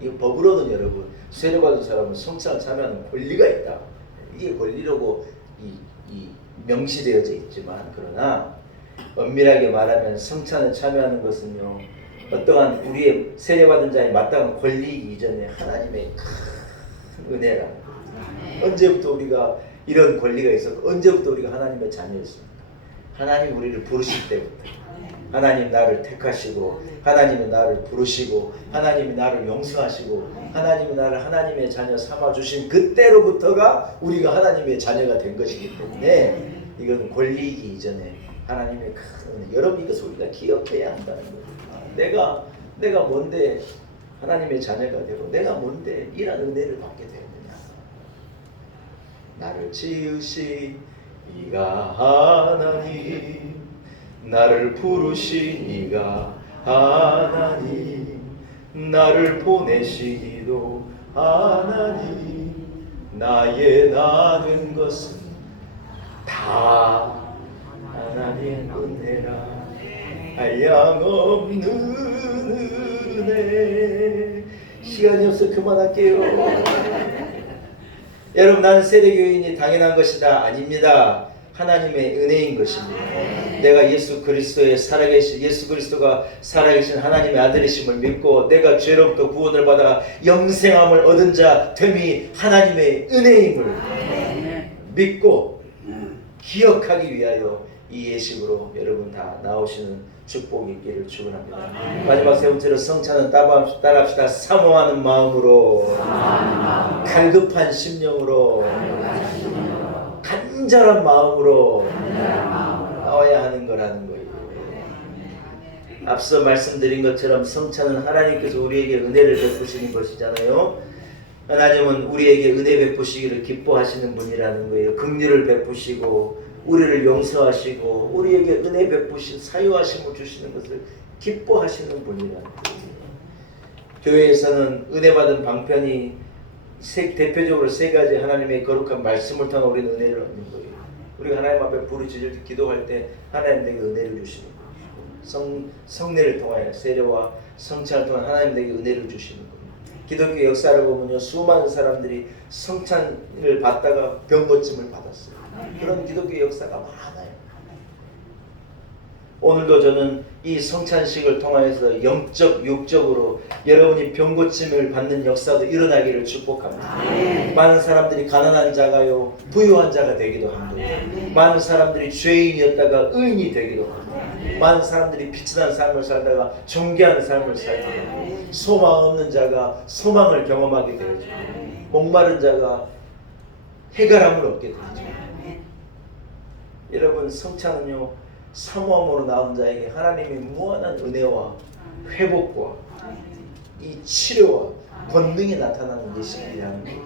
이 법으로는 여러분 세례받은 사람은 성찬을 참여하는 권리가 있다. 이게 권리라고 이 명시되어져 있지만 그러나 엄밀하게 말하면 성찬에 참여하는 것은요 어떠한 우리의 세례받은 자의 마땅한 권리이기 이전에 하나님의 큰 은혜라는 거예요. 언제부터 우리가 이런 권리가 있었고 언제부터 우리가 하나님의 자녀였습니까? 하나님 우리를 부르실 때부터 하나님 나를 택하시고 하나님이 나를 부르시고 하나님이 나를 용서하시고 하나님이 나를 하나님의 자녀 삼아주신 그때로부터가 우리가 하나님의 자녀가 된 것이기 때문에 이건 권리이기 이전에 하나님의 큰 은혜. 여러분 이것을 우리가 기억해야 한다는 거예요. 내가 뭔데 하나님의 자녀가 되고 내가 뭔데 이런 은혜를 받게 되느냐. 나를 지으신 네가 하나님, 나를 부르시니가 하나님, 나를 보내시기도 하나님, 나의 나 된 것은 다 하나님의 은혜라. 한량없는 은혜. 시간이 없어 그만할게요. 여러분, 나는 세대교인이 당연한 것이다. 아닙니다. 하나님의 은혜인 것입니다. 내가 예수 그리스도의 살아계신, 예수 그리스도가 살아계신 하나님의 아들이심을 믿고 내가 죄로부터 구원을 받아 영생함을 얻은 자 됨이 하나님의 은혜임을 믿고 기억하기 위하여 이 예식으로 여러분 다 나오시는 축복이 있기를 축원합니다. 마지막 세 번째로 성찬은 따라합시다. 사모하는 마음으로, 갈급한 심령으로, 간절한 마음으로 나와야 하는 거라는 거예요. 앞서 말씀드린 것처럼 성찬은 하나님께서 우리에게 은혜를 베푸시는 것이잖아요. 하나님은 우리에게 은혜 베푸시기를 기뻐하시는 분이라는 거예요. 긍휼을 베푸시고 우리를 용서하시고 우리에게 은혜 베푸신 사유하심을 주시는 것을 기뻐하시는 분이라는 거예요. 교회에서는 은혜 받은 방편이 대표적으로 세 가지 하나님의 거룩한 말씀을 통해 우리는 은혜를 얻는 거예요. 우리가 하나님 앞에 부르짖을 때 기도할 때 하나님 내게 은혜를 주시는 거예요. 성례를 통하여 세례와 성찬을 통해 하나님 내게 은혜를 주시는 거예요. 기독교 역사를 보면요, 수많은 사람들이 성찬을 받다가 병 고침을 받았어요. 그런 기독교 역사가 많아요. 오늘도 저는 이 성찬식을 통하여서 영적, 육적으로 여러분이 병 고침을 받는 역사도 일어나기를 축복합니다. 많은 사람들이 가난한 자가요 부유한 자가 되기도 합니다. 많은 사람들이 죄인이었다가 의인이 되기도 합니다. 많은 사람들이 빛이 난 삶을 살다가 존귀한 삶을 살기도 합니다. 소망 없는 자가 소망을 경험하게 되죠. 목마른 자가 해결함을 얻게 되죠. 여러분, 성찬은요 사모함으로 나온 자에게 하나님의 무한한 은혜와 회복과 이 치료와 권능이 나타나는 예식이라는 거예요.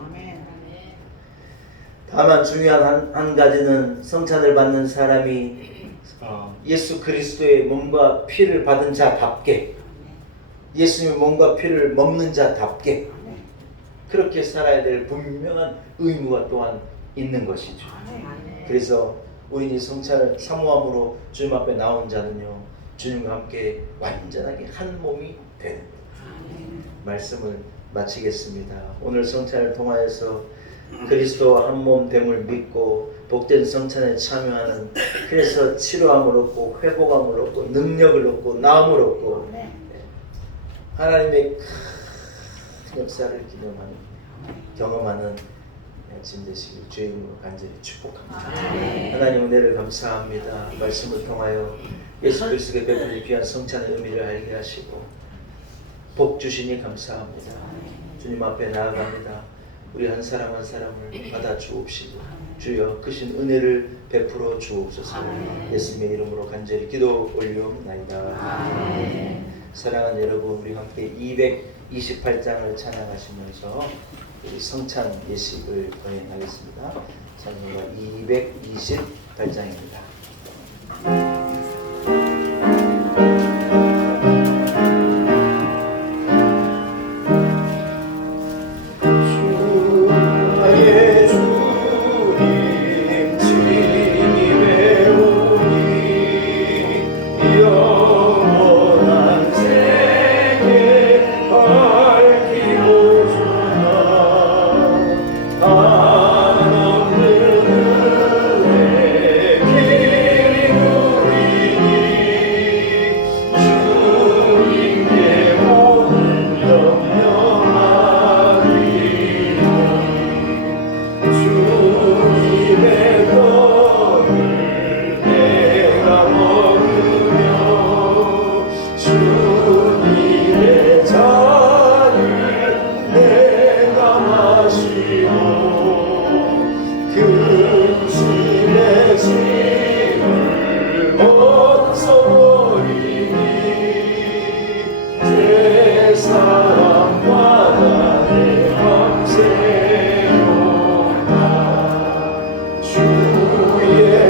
다만 중요한 한 가지는 성찬을 받는 사람이 예수 그리스도의 몸과 피를 받은 자답게, 예수님의 몸과 피를 먹는 자답게 그렇게 살아야 될 분명한 의무가 또한 있는 것이죠. 그래서 우리는 성찬을 사모함으로 주님 앞에 나온 자는요 주님과 함께 완전하게 한 몸이 되는 거예요. 말씀을 마치겠습니다. 오늘 성찬을 통하여서 그리스도와 한 몸 됨을 믿고 복된 성찬에 참여하는, 그래서 치료함을 얻고 회복함을 얻고 능력을 얻고 나음을 얻고 하나님의 큰 역사를 경험하는 아침 되시길 주의 이름으로 간절히 축복합니다. 하나님 은혜를 감사합니다. 말씀을 통하여 예수 그리스도의 베푸는 귀한 성찬의 의미를 알게 하시고 복 주시니 감사합니다. 주님 앞에 나아갑니다. 우리 한 사람 한 사람을 받아 주옵시고 주여 크신 은혜를 베풀어 주옵소서. 예수님의 이름으로 간절히 기도 올리옵나이다. 사랑하는 여러분, 우리 함께 228장을 찬양하시면서 우리 성찬 예식을 거행하겠습니다. 찬송가 228장입니다. 주의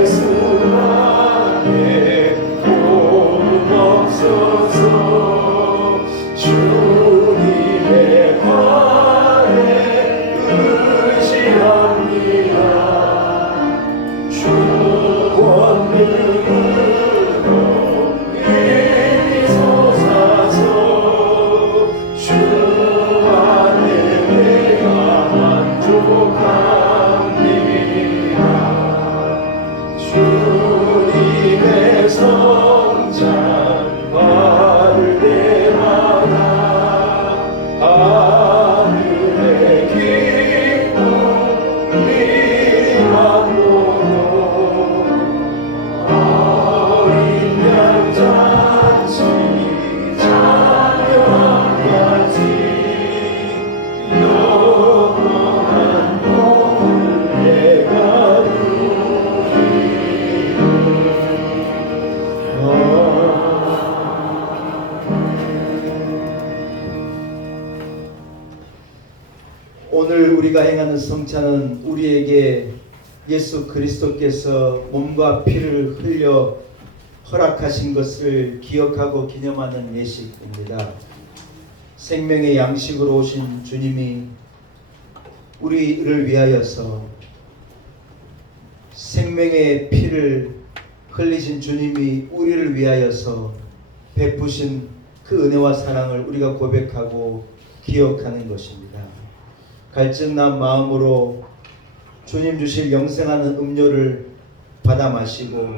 우리가 행하는 성찬은 우리에게 예수 그리스도께서 몸과 피를 흘려 허락하신 것을 기억하고 기념하는 예식입니다. 생명의 양식으로 오신 주님이 우리를 위하여서 생명의 피를 흘리신 주님이 우리를 위하여서 베푸신 그 은혜와 사랑을 우리가 고백하고 기억하는 것입니다. 갈증난 마음으로 주님 주실 영생하는 음료를 받아 마시고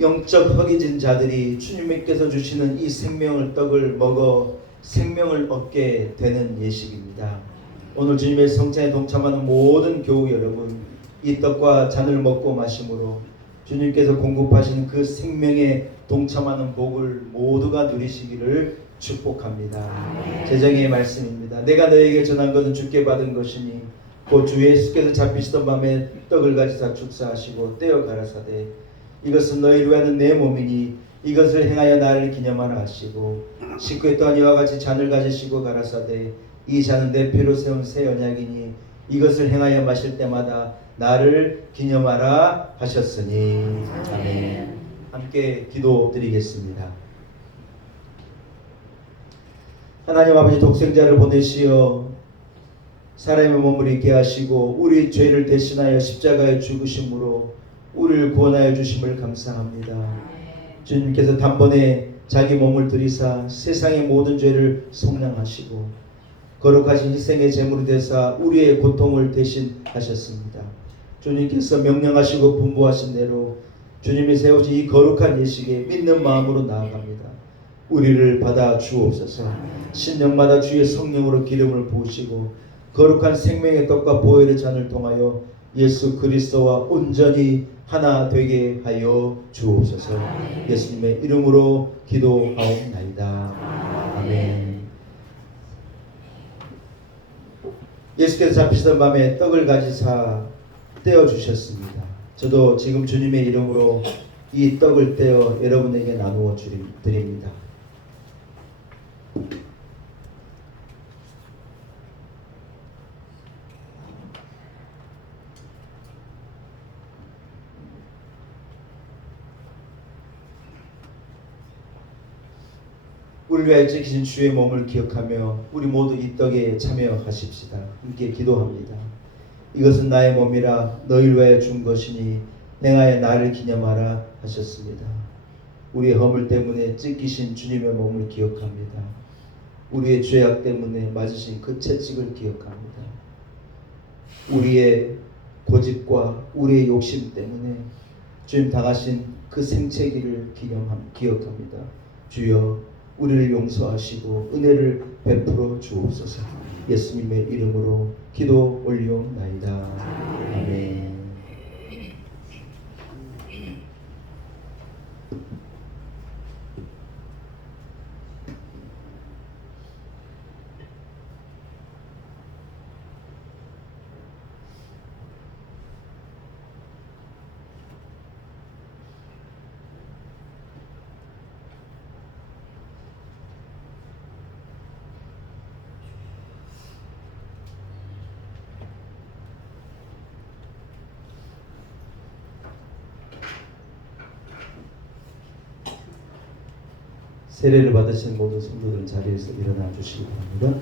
영적 허기진 자들이 주님께서 주시는 이 생명을 떡을 먹어 생명을 얻게 되는 예식입니다. 오늘 주님의 성찬에 동참하는 모든 교우 여러분, 이 떡과 잔을 먹고 마심으로 주님께서 공급하시는 그 생명에 동참하는 복을 모두가 누리시기를 축복합니다. 제정의 말씀입니다. 내가 너에게 전한 것은 주께 받은 것이니 곧 주 예수께서 잡히시던 밤에 떡을 가지사 축사하시고 떼어 가라사대 이것은 너희를 위하는 내 몸이니 이것을 행하여 나를 기념하라 하시고 19회 또한 이와 같이 잔을 가지시고 가라사대 이 잔은 내 피로 세운 새 언약이니 이것을 행하여 마실 때마다 나를 기념하라 하셨으니. 아멘. 함께 기도드리겠습니다. 하나님 아버지, 독생자를 보내시어 사람의 몸을 입게 하시고 우리 죄를 대신하여 십자가에 죽으심으로 우리를 구원하여 주심을 감사합니다. 주님께서 단번에 자기 몸을 들이사 세상의 모든 죄를 속량하시고 거룩하신 희생의 제물이 되사 우리의 고통을 대신하셨습니다. 주님께서 명령하시고 분부하신 대로 주님이 세우신 이 거룩한 예식에 믿는 마음으로 나아갑니다. 우리를 받아 주옵소서. 신년마다 주의 성령으로 기름을 부으시고 거룩한 생명의 떡과 보혈의 잔을 통하여 예수 그리스도와 온전히 하나 되게 하여 주옵소서. 예수님의 이름으로 기도하옵나이다. 아멘. 예수께서 잡히시던 밤에 떡을 가지사 떼어 주셨습니다. 저도 지금 주님의 이름으로 이 떡을 떼어 여러분에게 나누어 드립니다. 우리를 위하여 찢기신 주의 몸을 기억하며 우리 모두 이 떡에 참여하십시다. 함께 기도합니다. 이것은 나의 몸이라 너희를 위하여 준 것이니 행하여 나를 기념하라 하셨습니다. 우리의 허물 때문에 찢기신 주님의 몸을 기억합니다. 우리의 죄악 때문에 맞으신 그 채찍을 기억합니다. 우리의 고집과 우리의 욕심 때문에 주님 당하신 그 생채기를 기억합니다. 주여 우리를 용서하시고 은혜를 베풀어 주옵소서. 예수님의 이름으로 기도 올리옵나이다. 아멘. 세례를 받으신 모든 성도들 자리에서 일어나 주시기 바랍니다.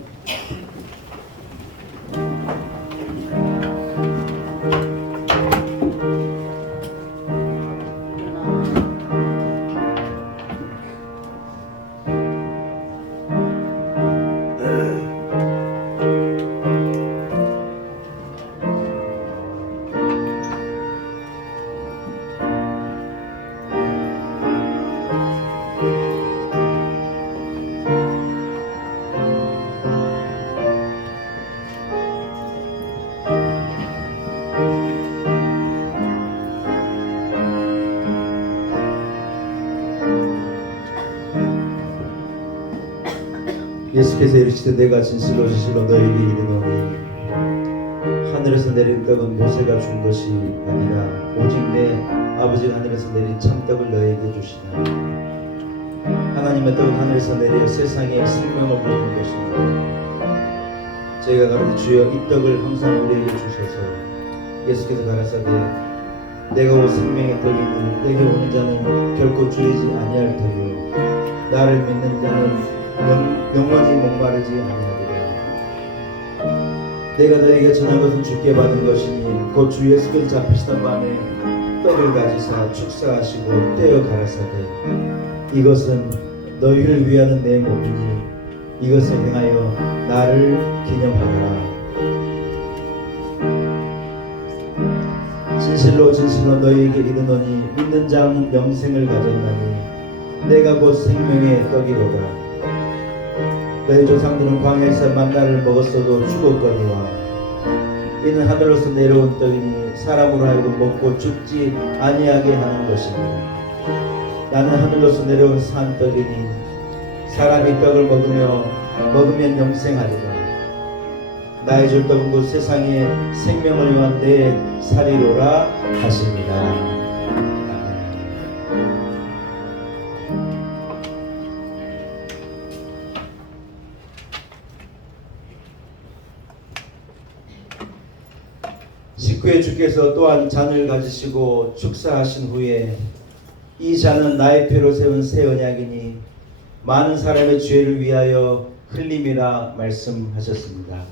예수께서 이르시되 내가 진실로 진실로 너희에게 이르노니 하늘에서 내린 떡은 모세가 준 것이 아니라 오직 내 아버지가 하늘에서 내린 참떡을 너희에게 주시나 하나님의 떡은 하늘에서 내려 세상에 생명을 부는 것입니다. 저희가 가로되 주여 이 떡을 항상 우리에게 주소서. 예수께서 가라사대 내가 곧 생명의 떡이니 내게 오는 자는 결코 줄이지 아니할 터이요 나를 믿는 자는 영원히 목마르지 아니하리라. 내가 너에게 전한 것은 주께 받은 것이니 곧 주 예수께서 잡히시던 밤에 떡을 가지사 축사하시고 떼어 가라사대 이것은 너희를 위하는 내 몸이니 이것을 행하여 나를 기념하라. 진실로 진실로 너희에게 이르노니 믿는 자는 영생을 가졌나니 내가 곧 생명의 떡이로다. 너희 조상들은 광야에서 만나를 먹었어도 죽었거니와 이는 하늘로서 내려온 떡이니 사람으로 하여금 먹고 죽지 아니하게 하는 것이니 나는 하늘로서 내려온 산 떡이니 사람이 떡을 먹으면 영생하리라. 나의 줄 떡은 곧 세상에 생명을 위한 내 살이로라 하십니다. 식후에 주께서 또한 잔을 가지시고 축사하신 후에 이 잔은 나의 피로 세운 새 언약이니 많은 사람의 죄를 위하여 흘림이라 말씀하셨습니다.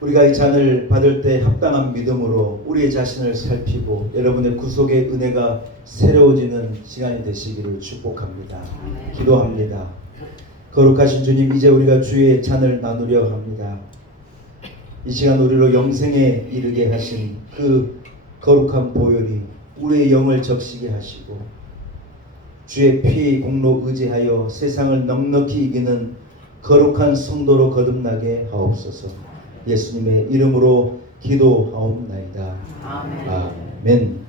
우리가 이 잔을 받을 때 합당한 믿음으로 우리의 자신을 살피고 여러분의 구속의 은혜가 새로워지는 시간이 되시기를 축복합니다. 기도합니다. 거룩하신 주님, 이제 우리가 주의 잔을 나누려 합니다. 이 시간 우리로 영생에 이르게 하신 그 거룩한 보혈이 우리의 영을 적시게 하시고 주의 피의 공로 의지하여 세상을 넉넉히 이기는 거룩한 성도로 거듭나게 하옵소서. 예수님의 이름으로 기도하옵나이다. 아멘. 아멘.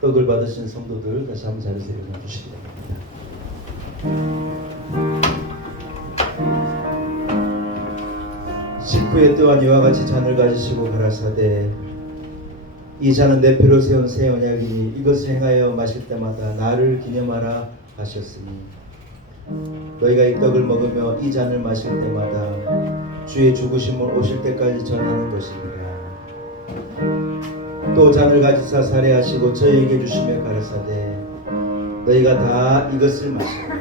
떡을 받으신 성도들 다시 한번 자리에서 일어나 주시기 바랍니다. 식후에 또한 이와 같이 잔을 가지시고 가라사대 이 잔은 내 피로 세운 새 언약이니 이것을 행하여 마실 때마다 나를 기념하라 하셨으니 너희가 이 떡을 먹으며 이 잔을 마실 때마다 주의 죽으심을 오실 때까지 전하는 것이니라. 또 잔을 가지사 살해하시고 저희에게 주시며 가라사대 너희가 다 이것을 마시라.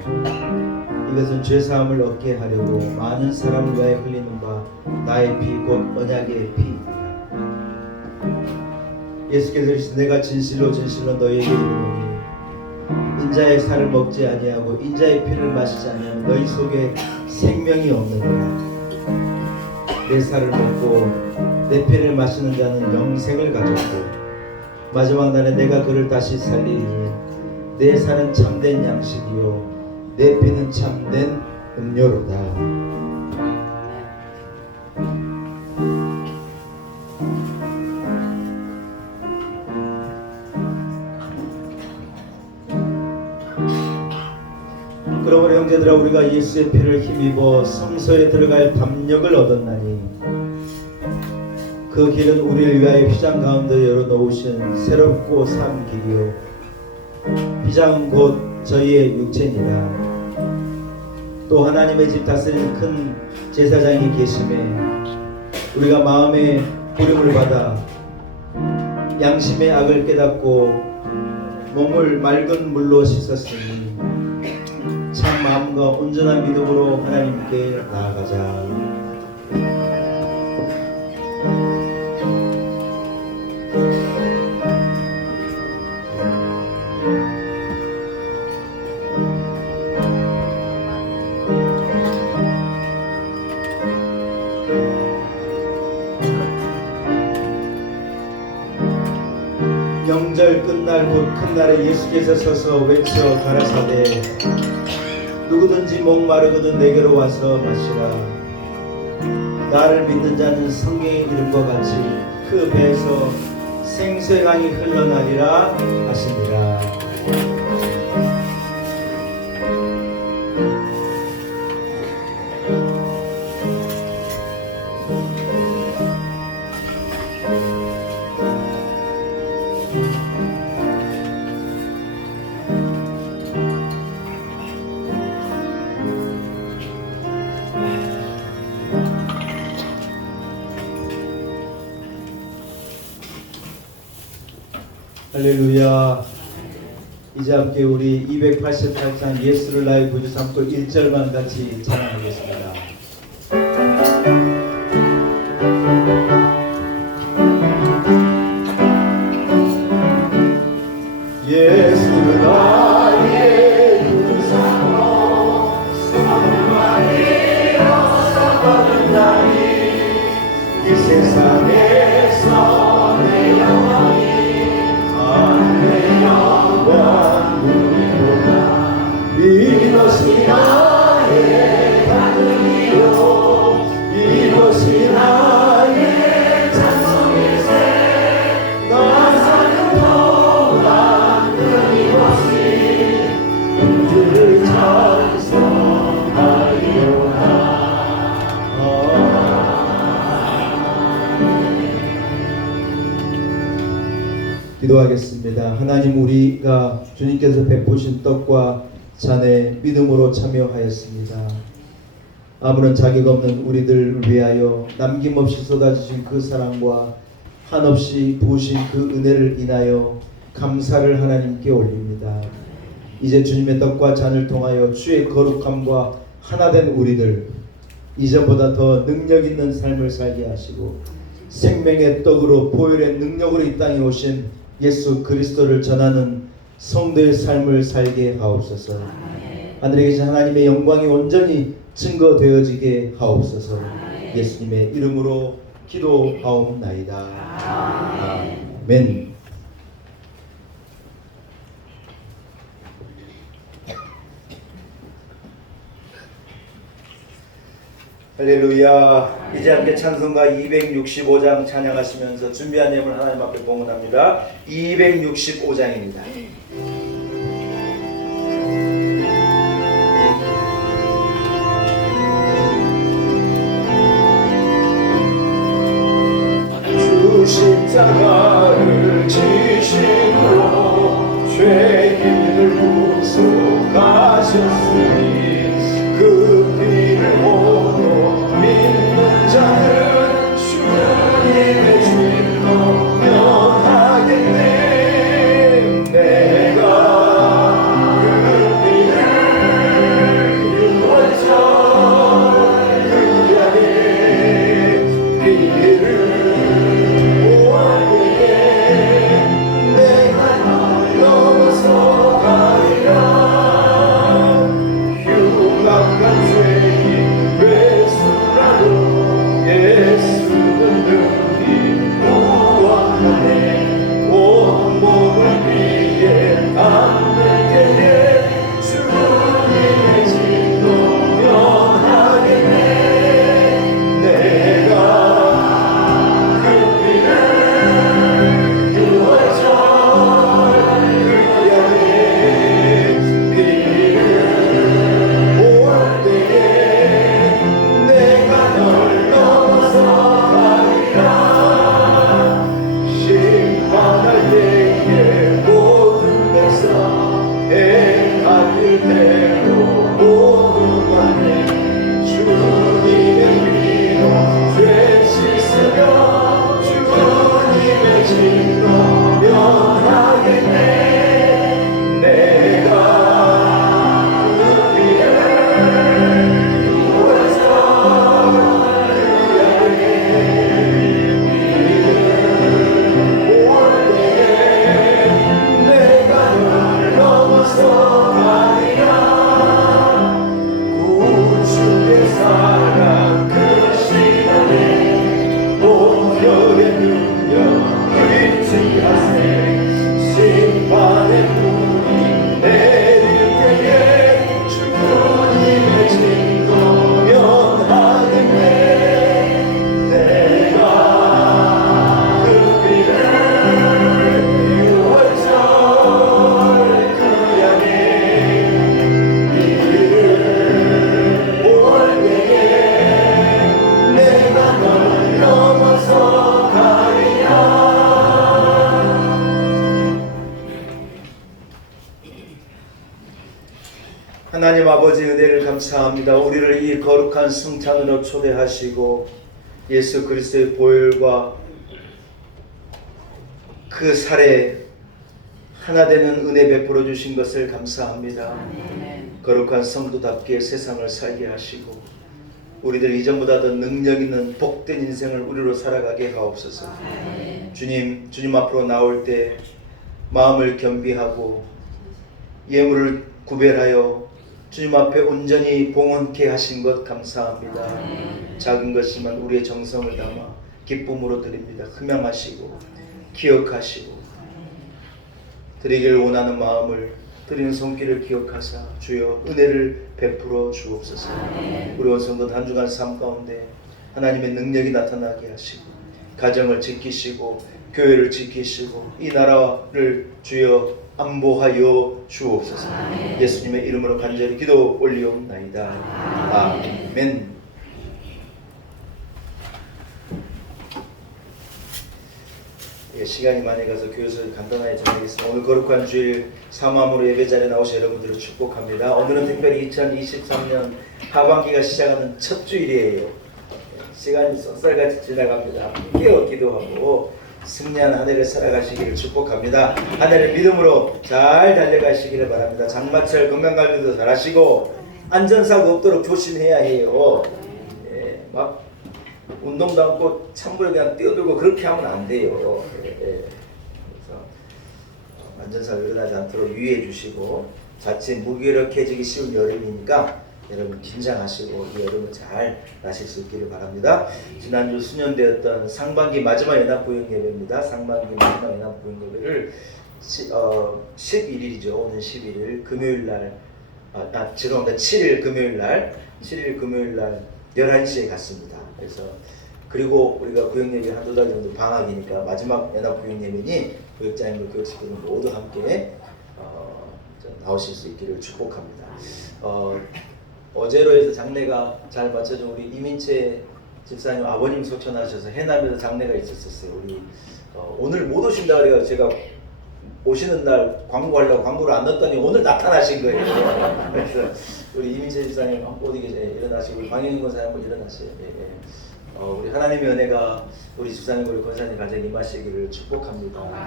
이것은 죄사함을 얻게 하려고 많은 사람을 위하여 흘리는 바 나의 피 곧 언약의 피이니라. 예수께서 이르시되 내가 진실로 진실로 너희에게 이르노니 인자의 살을 먹지 아니하고 인자의 피를 마시지 아니하면 너희 속에 생명이 없느니라. 내 살을 먹고 내 피를 마시는 자는 영생을 가졌고 마지막 날에 내가 그를 다시 살리니 내 살은 참된 양식이요 내 피는 참된 음료로다. 그러므로 형제들아 우리가 예수의 피를 힘입어 성소에 들어갈 담력을 얻었나니 그 길은 우리를 위하여 휘장 가운데 열어놓으신 새롭고 산 길이요 휘장은 곧 저희의 육체니라. 또 하나님의 집 다스리는 큰 제사장이 계심에 우리가 마음의 부름을 받아 양심의 악을 깨닫고 몸을 맑은 물로 씻었으니 참 마음과 온전한 믿음으로 하나님께 나아가자. 명절 끝날 곧 큰 날에 예수께서 서서 외쳐 가라사대 누구든지 목마르거든 내게로 와서 마시라. 나를 믿는 자는 성경에 이른 것 같이 그 배에서 생수의 강이 흘러나리라 하시니라. 할렐루야. 이제 함께 우리 288장 예수를 나의 구주 삼고 1절만 같이 찬양하겠습니다. 예수 나의 구주 삼고 사랑하니 어서가는 날이 이 세상에서 내 영원히 이것이 나의 반응이요 이것이 나의 찬송일세 나 사는 동안 끊임없이 주를 찬송하리로다. 기도하겠습니다. 하나님, 우리가 주님께서 베푸신 떡과 잔에 믿음으로 참여하였습니다. 아무런 자격 없는 우리들을 위하여 남김없이 쏟아주신 그 사랑과 한없이 부으신 그 은혜를 인하여 감사를 하나님께 올립니다. 이제 주님의 떡과 잔을 통하여 주의 거룩함과 하나된 우리들 이전보다 더 능력 있는 삶을 살게 하시고 생명의 떡으로 보혈의 능력으로 이 땅에 오신 예수 그리스도를 전하는 성도의 삶을 살게 하옵소서. 하늘에 계신 하나님의 영광이 온전히 증거되어지게 하옵소서. 예수님의 이름으로 기도하옵나이다. 아멘. 할렐루야. 이제 함께 찬송가 265장 찬양하시면서 준비한 예물 하나님 앞에 봉헌합니다. 265장입니다. 주 십자가를 지심으로 죄인을 구속하셨으니 그 피를 모두 믿는 자는 주님의 주인로 면하겠네. 하나님 아버지 은혜를 감사합니다. 우리를 이 거룩한 성찬으로 초대하시고 예수 그리스도의 보혈과 그 살에 하나 되는 은혜 베풀어 주신 것을 감사합니다. 거룩한 성도답게 세상을 살게 하시고 우리들 이전보다 더 능력 있는 복된 인생을 우리로 살아가게 하옵소서. 주님 앞으로 나올 때 마음을 겸비하고 예물을 구별하여 주님 앞에 온전히 봉헌케 하신 것 감사합니다. 작은 것이지만 우리의 정성을 담아 기쁨으로 드립니다. 흠양하시고 기억하시고 드리기를 원하는 마음을 드리는 손길을 기억하사 주여 은혜를 베풀어 주옵소서. 우리 온 성도 한 주간 삶 가운데 하나님의 능력이 나타나게 하시고 가정을 지키시고 교회를 지키시고 이 나라를 주여 안보하여 주옵소서. 예수님의 이름으로 간절히 기도 올리옵나이다. 아멘. 시간이 많이 가서 교회에서 간단하게 전하겠습니다. 오늘 거룩한 주일 사모함으로 예배 자리에 나오신 여러분들을 축복합니다. 오늘은 특별히 2023년 하반기가 시작하는 첫 주일이에요. 시간이 쏜살같이 지나갑니다. 깨어 기도하고 승리하는 한 해를 살아가시기를 축복합니다. 한 해를 믿음으로 잘 달려가시기를 바랍니다. 장마철 건강관리도 잘하시고 안전사고 없도록 조심해야 해요. 막 운동도 않고 찬물에 그냥 뛰어들고 그렇게 하면 안 돼요. 그래서 안전사고 일어나지 않도록 유의해 주시고 자칫 무기력해지기 쉬운 여름이니까 여러분 긴장하시고 이 여름을 잘 나실 수 있기를 바랍니다. 지난주 수년되었던 상반기 마지막 연합부흥 예배입니다. 상반기 마지막 연합부흥 예배를 11일이죠. 오늘 11일 금요일날 죄송합니다. 7일 금요일날 11시에 갔습니다. 그래서 그리고 우리가 구역예배 한두 달 정도 방학이니까 마지막 연합구역예배니 구역장님들 구역식구들 모두 함께 나오실 수 있기를 축복합니다. 어제로 해서 장례가 잘 마쳐진 우리 이민채 집사님 아버님 소천하셔서 해남에서 장례가 있었어요. 우리 오늘 못 오신다 그래요. 제가 오시는 날 광고하려고 광고를 안 넣었더니 오늘 나타나신 거예요. 그래서 우리 이민채 집사님 못 일어나시고 우리 방영인 권사님 한번 일어나세요. 우리 하나님의 은혜가 우리 집사님 우리 권사님 가정에 임하시기를 축복합니다.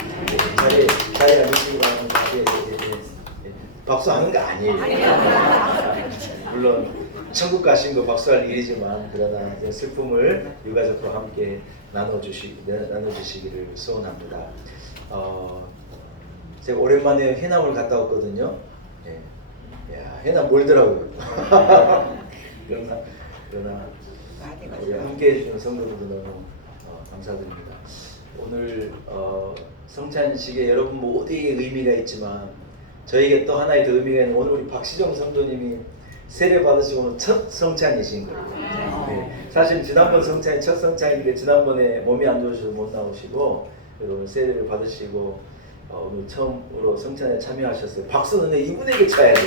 자리에 앉으시기 바랍니다. 박수하는 거 아니에요. 물론 천국 가신 거 박수할 일이지만 그러나 슬픔을 유가족과 함께 나눠주시기를 소원합니다. 제가 오랜만에 해남을 갔다 왔거든요. 야, 해남 멀더라고요. 그러나 우리 함께 해주시는 성도분들 너무 감사드립니다. 오늘 성찬식에 여러분 모두에게 의미가 있지만 저에게 또 하나의 더 의미가 있는 오늘 우리 박시정 성도님이 세례 받으시고 오늘 첫 성찬이신 거예요. 사실 지난번 성찬이 첫 성찬인데 지난번에 몸이 안 좋으셔서 못 나오시고 오늘 세례를 받으시고 오늘 처음으로 성찬에 참여하셨어요. 박수는 이분에게 쳐야 돼요.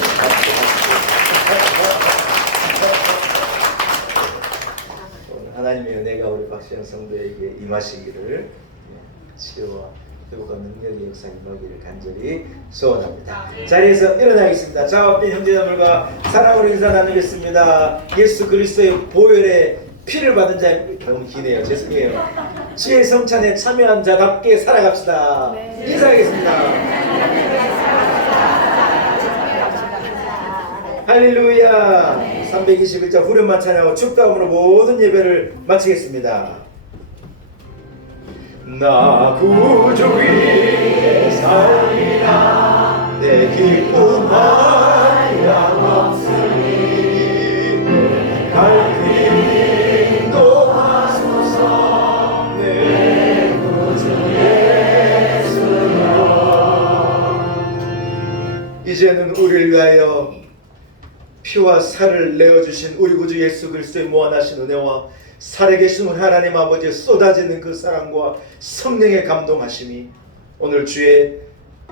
하나님의 은혜가 우리 박시영 성도에게 임하시기를 치료와 회복과 능력의 역사 임하기를 간절히 소원합니다. 자리에서 일어나겠습니다. 자업된 형제자매들과 사랑으로 인사 나누겠습니다. 예수 그리스도의 보혈의 피를 받은 자 너무 기네요. 죄송해요. 주의 성찬에 참여한 자답게 살아갑시다. 인사하겠습니다. 할렐루야. 321자 후렴만 찬양하고 축다음으로 모든 예배를 마치겠습니다. 나 구주 위에 살리라 내 기쁨 한량없으니 갈 길 인도하소서 내 구주 예수여. 이제는 우리를 위하여 피와 살을 내어주신 우리 구주 예수 그리스도의 무한하신 은혜와 살아계신 우리 하나님 아버지의 쏟아지는 그 사랑과 성령의 감동하심이 오늘 주의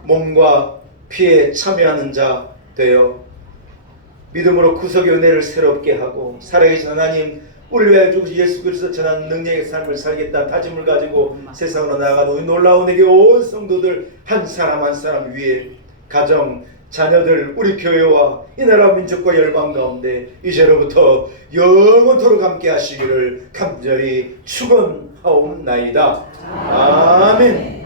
몸과 피에 참여하는 자 되어 믿음으로 구속의 은혜를 새롭게 하고 살아계신 하나님 우리를 위하여 주신 예수 그리스도 전하는 능력의 삶을 살겠다 다짐을 가지고 세상으로 나아가는 우리 놀라운 에게 온 성도들 한 사람 한 사람 위에 가정, 자녀들 우리 교회와 이 나라 민족과 열방 가운데 이제로부터 영원토록 함께 하시기를 간절히 축원하옵나이다. 아멘.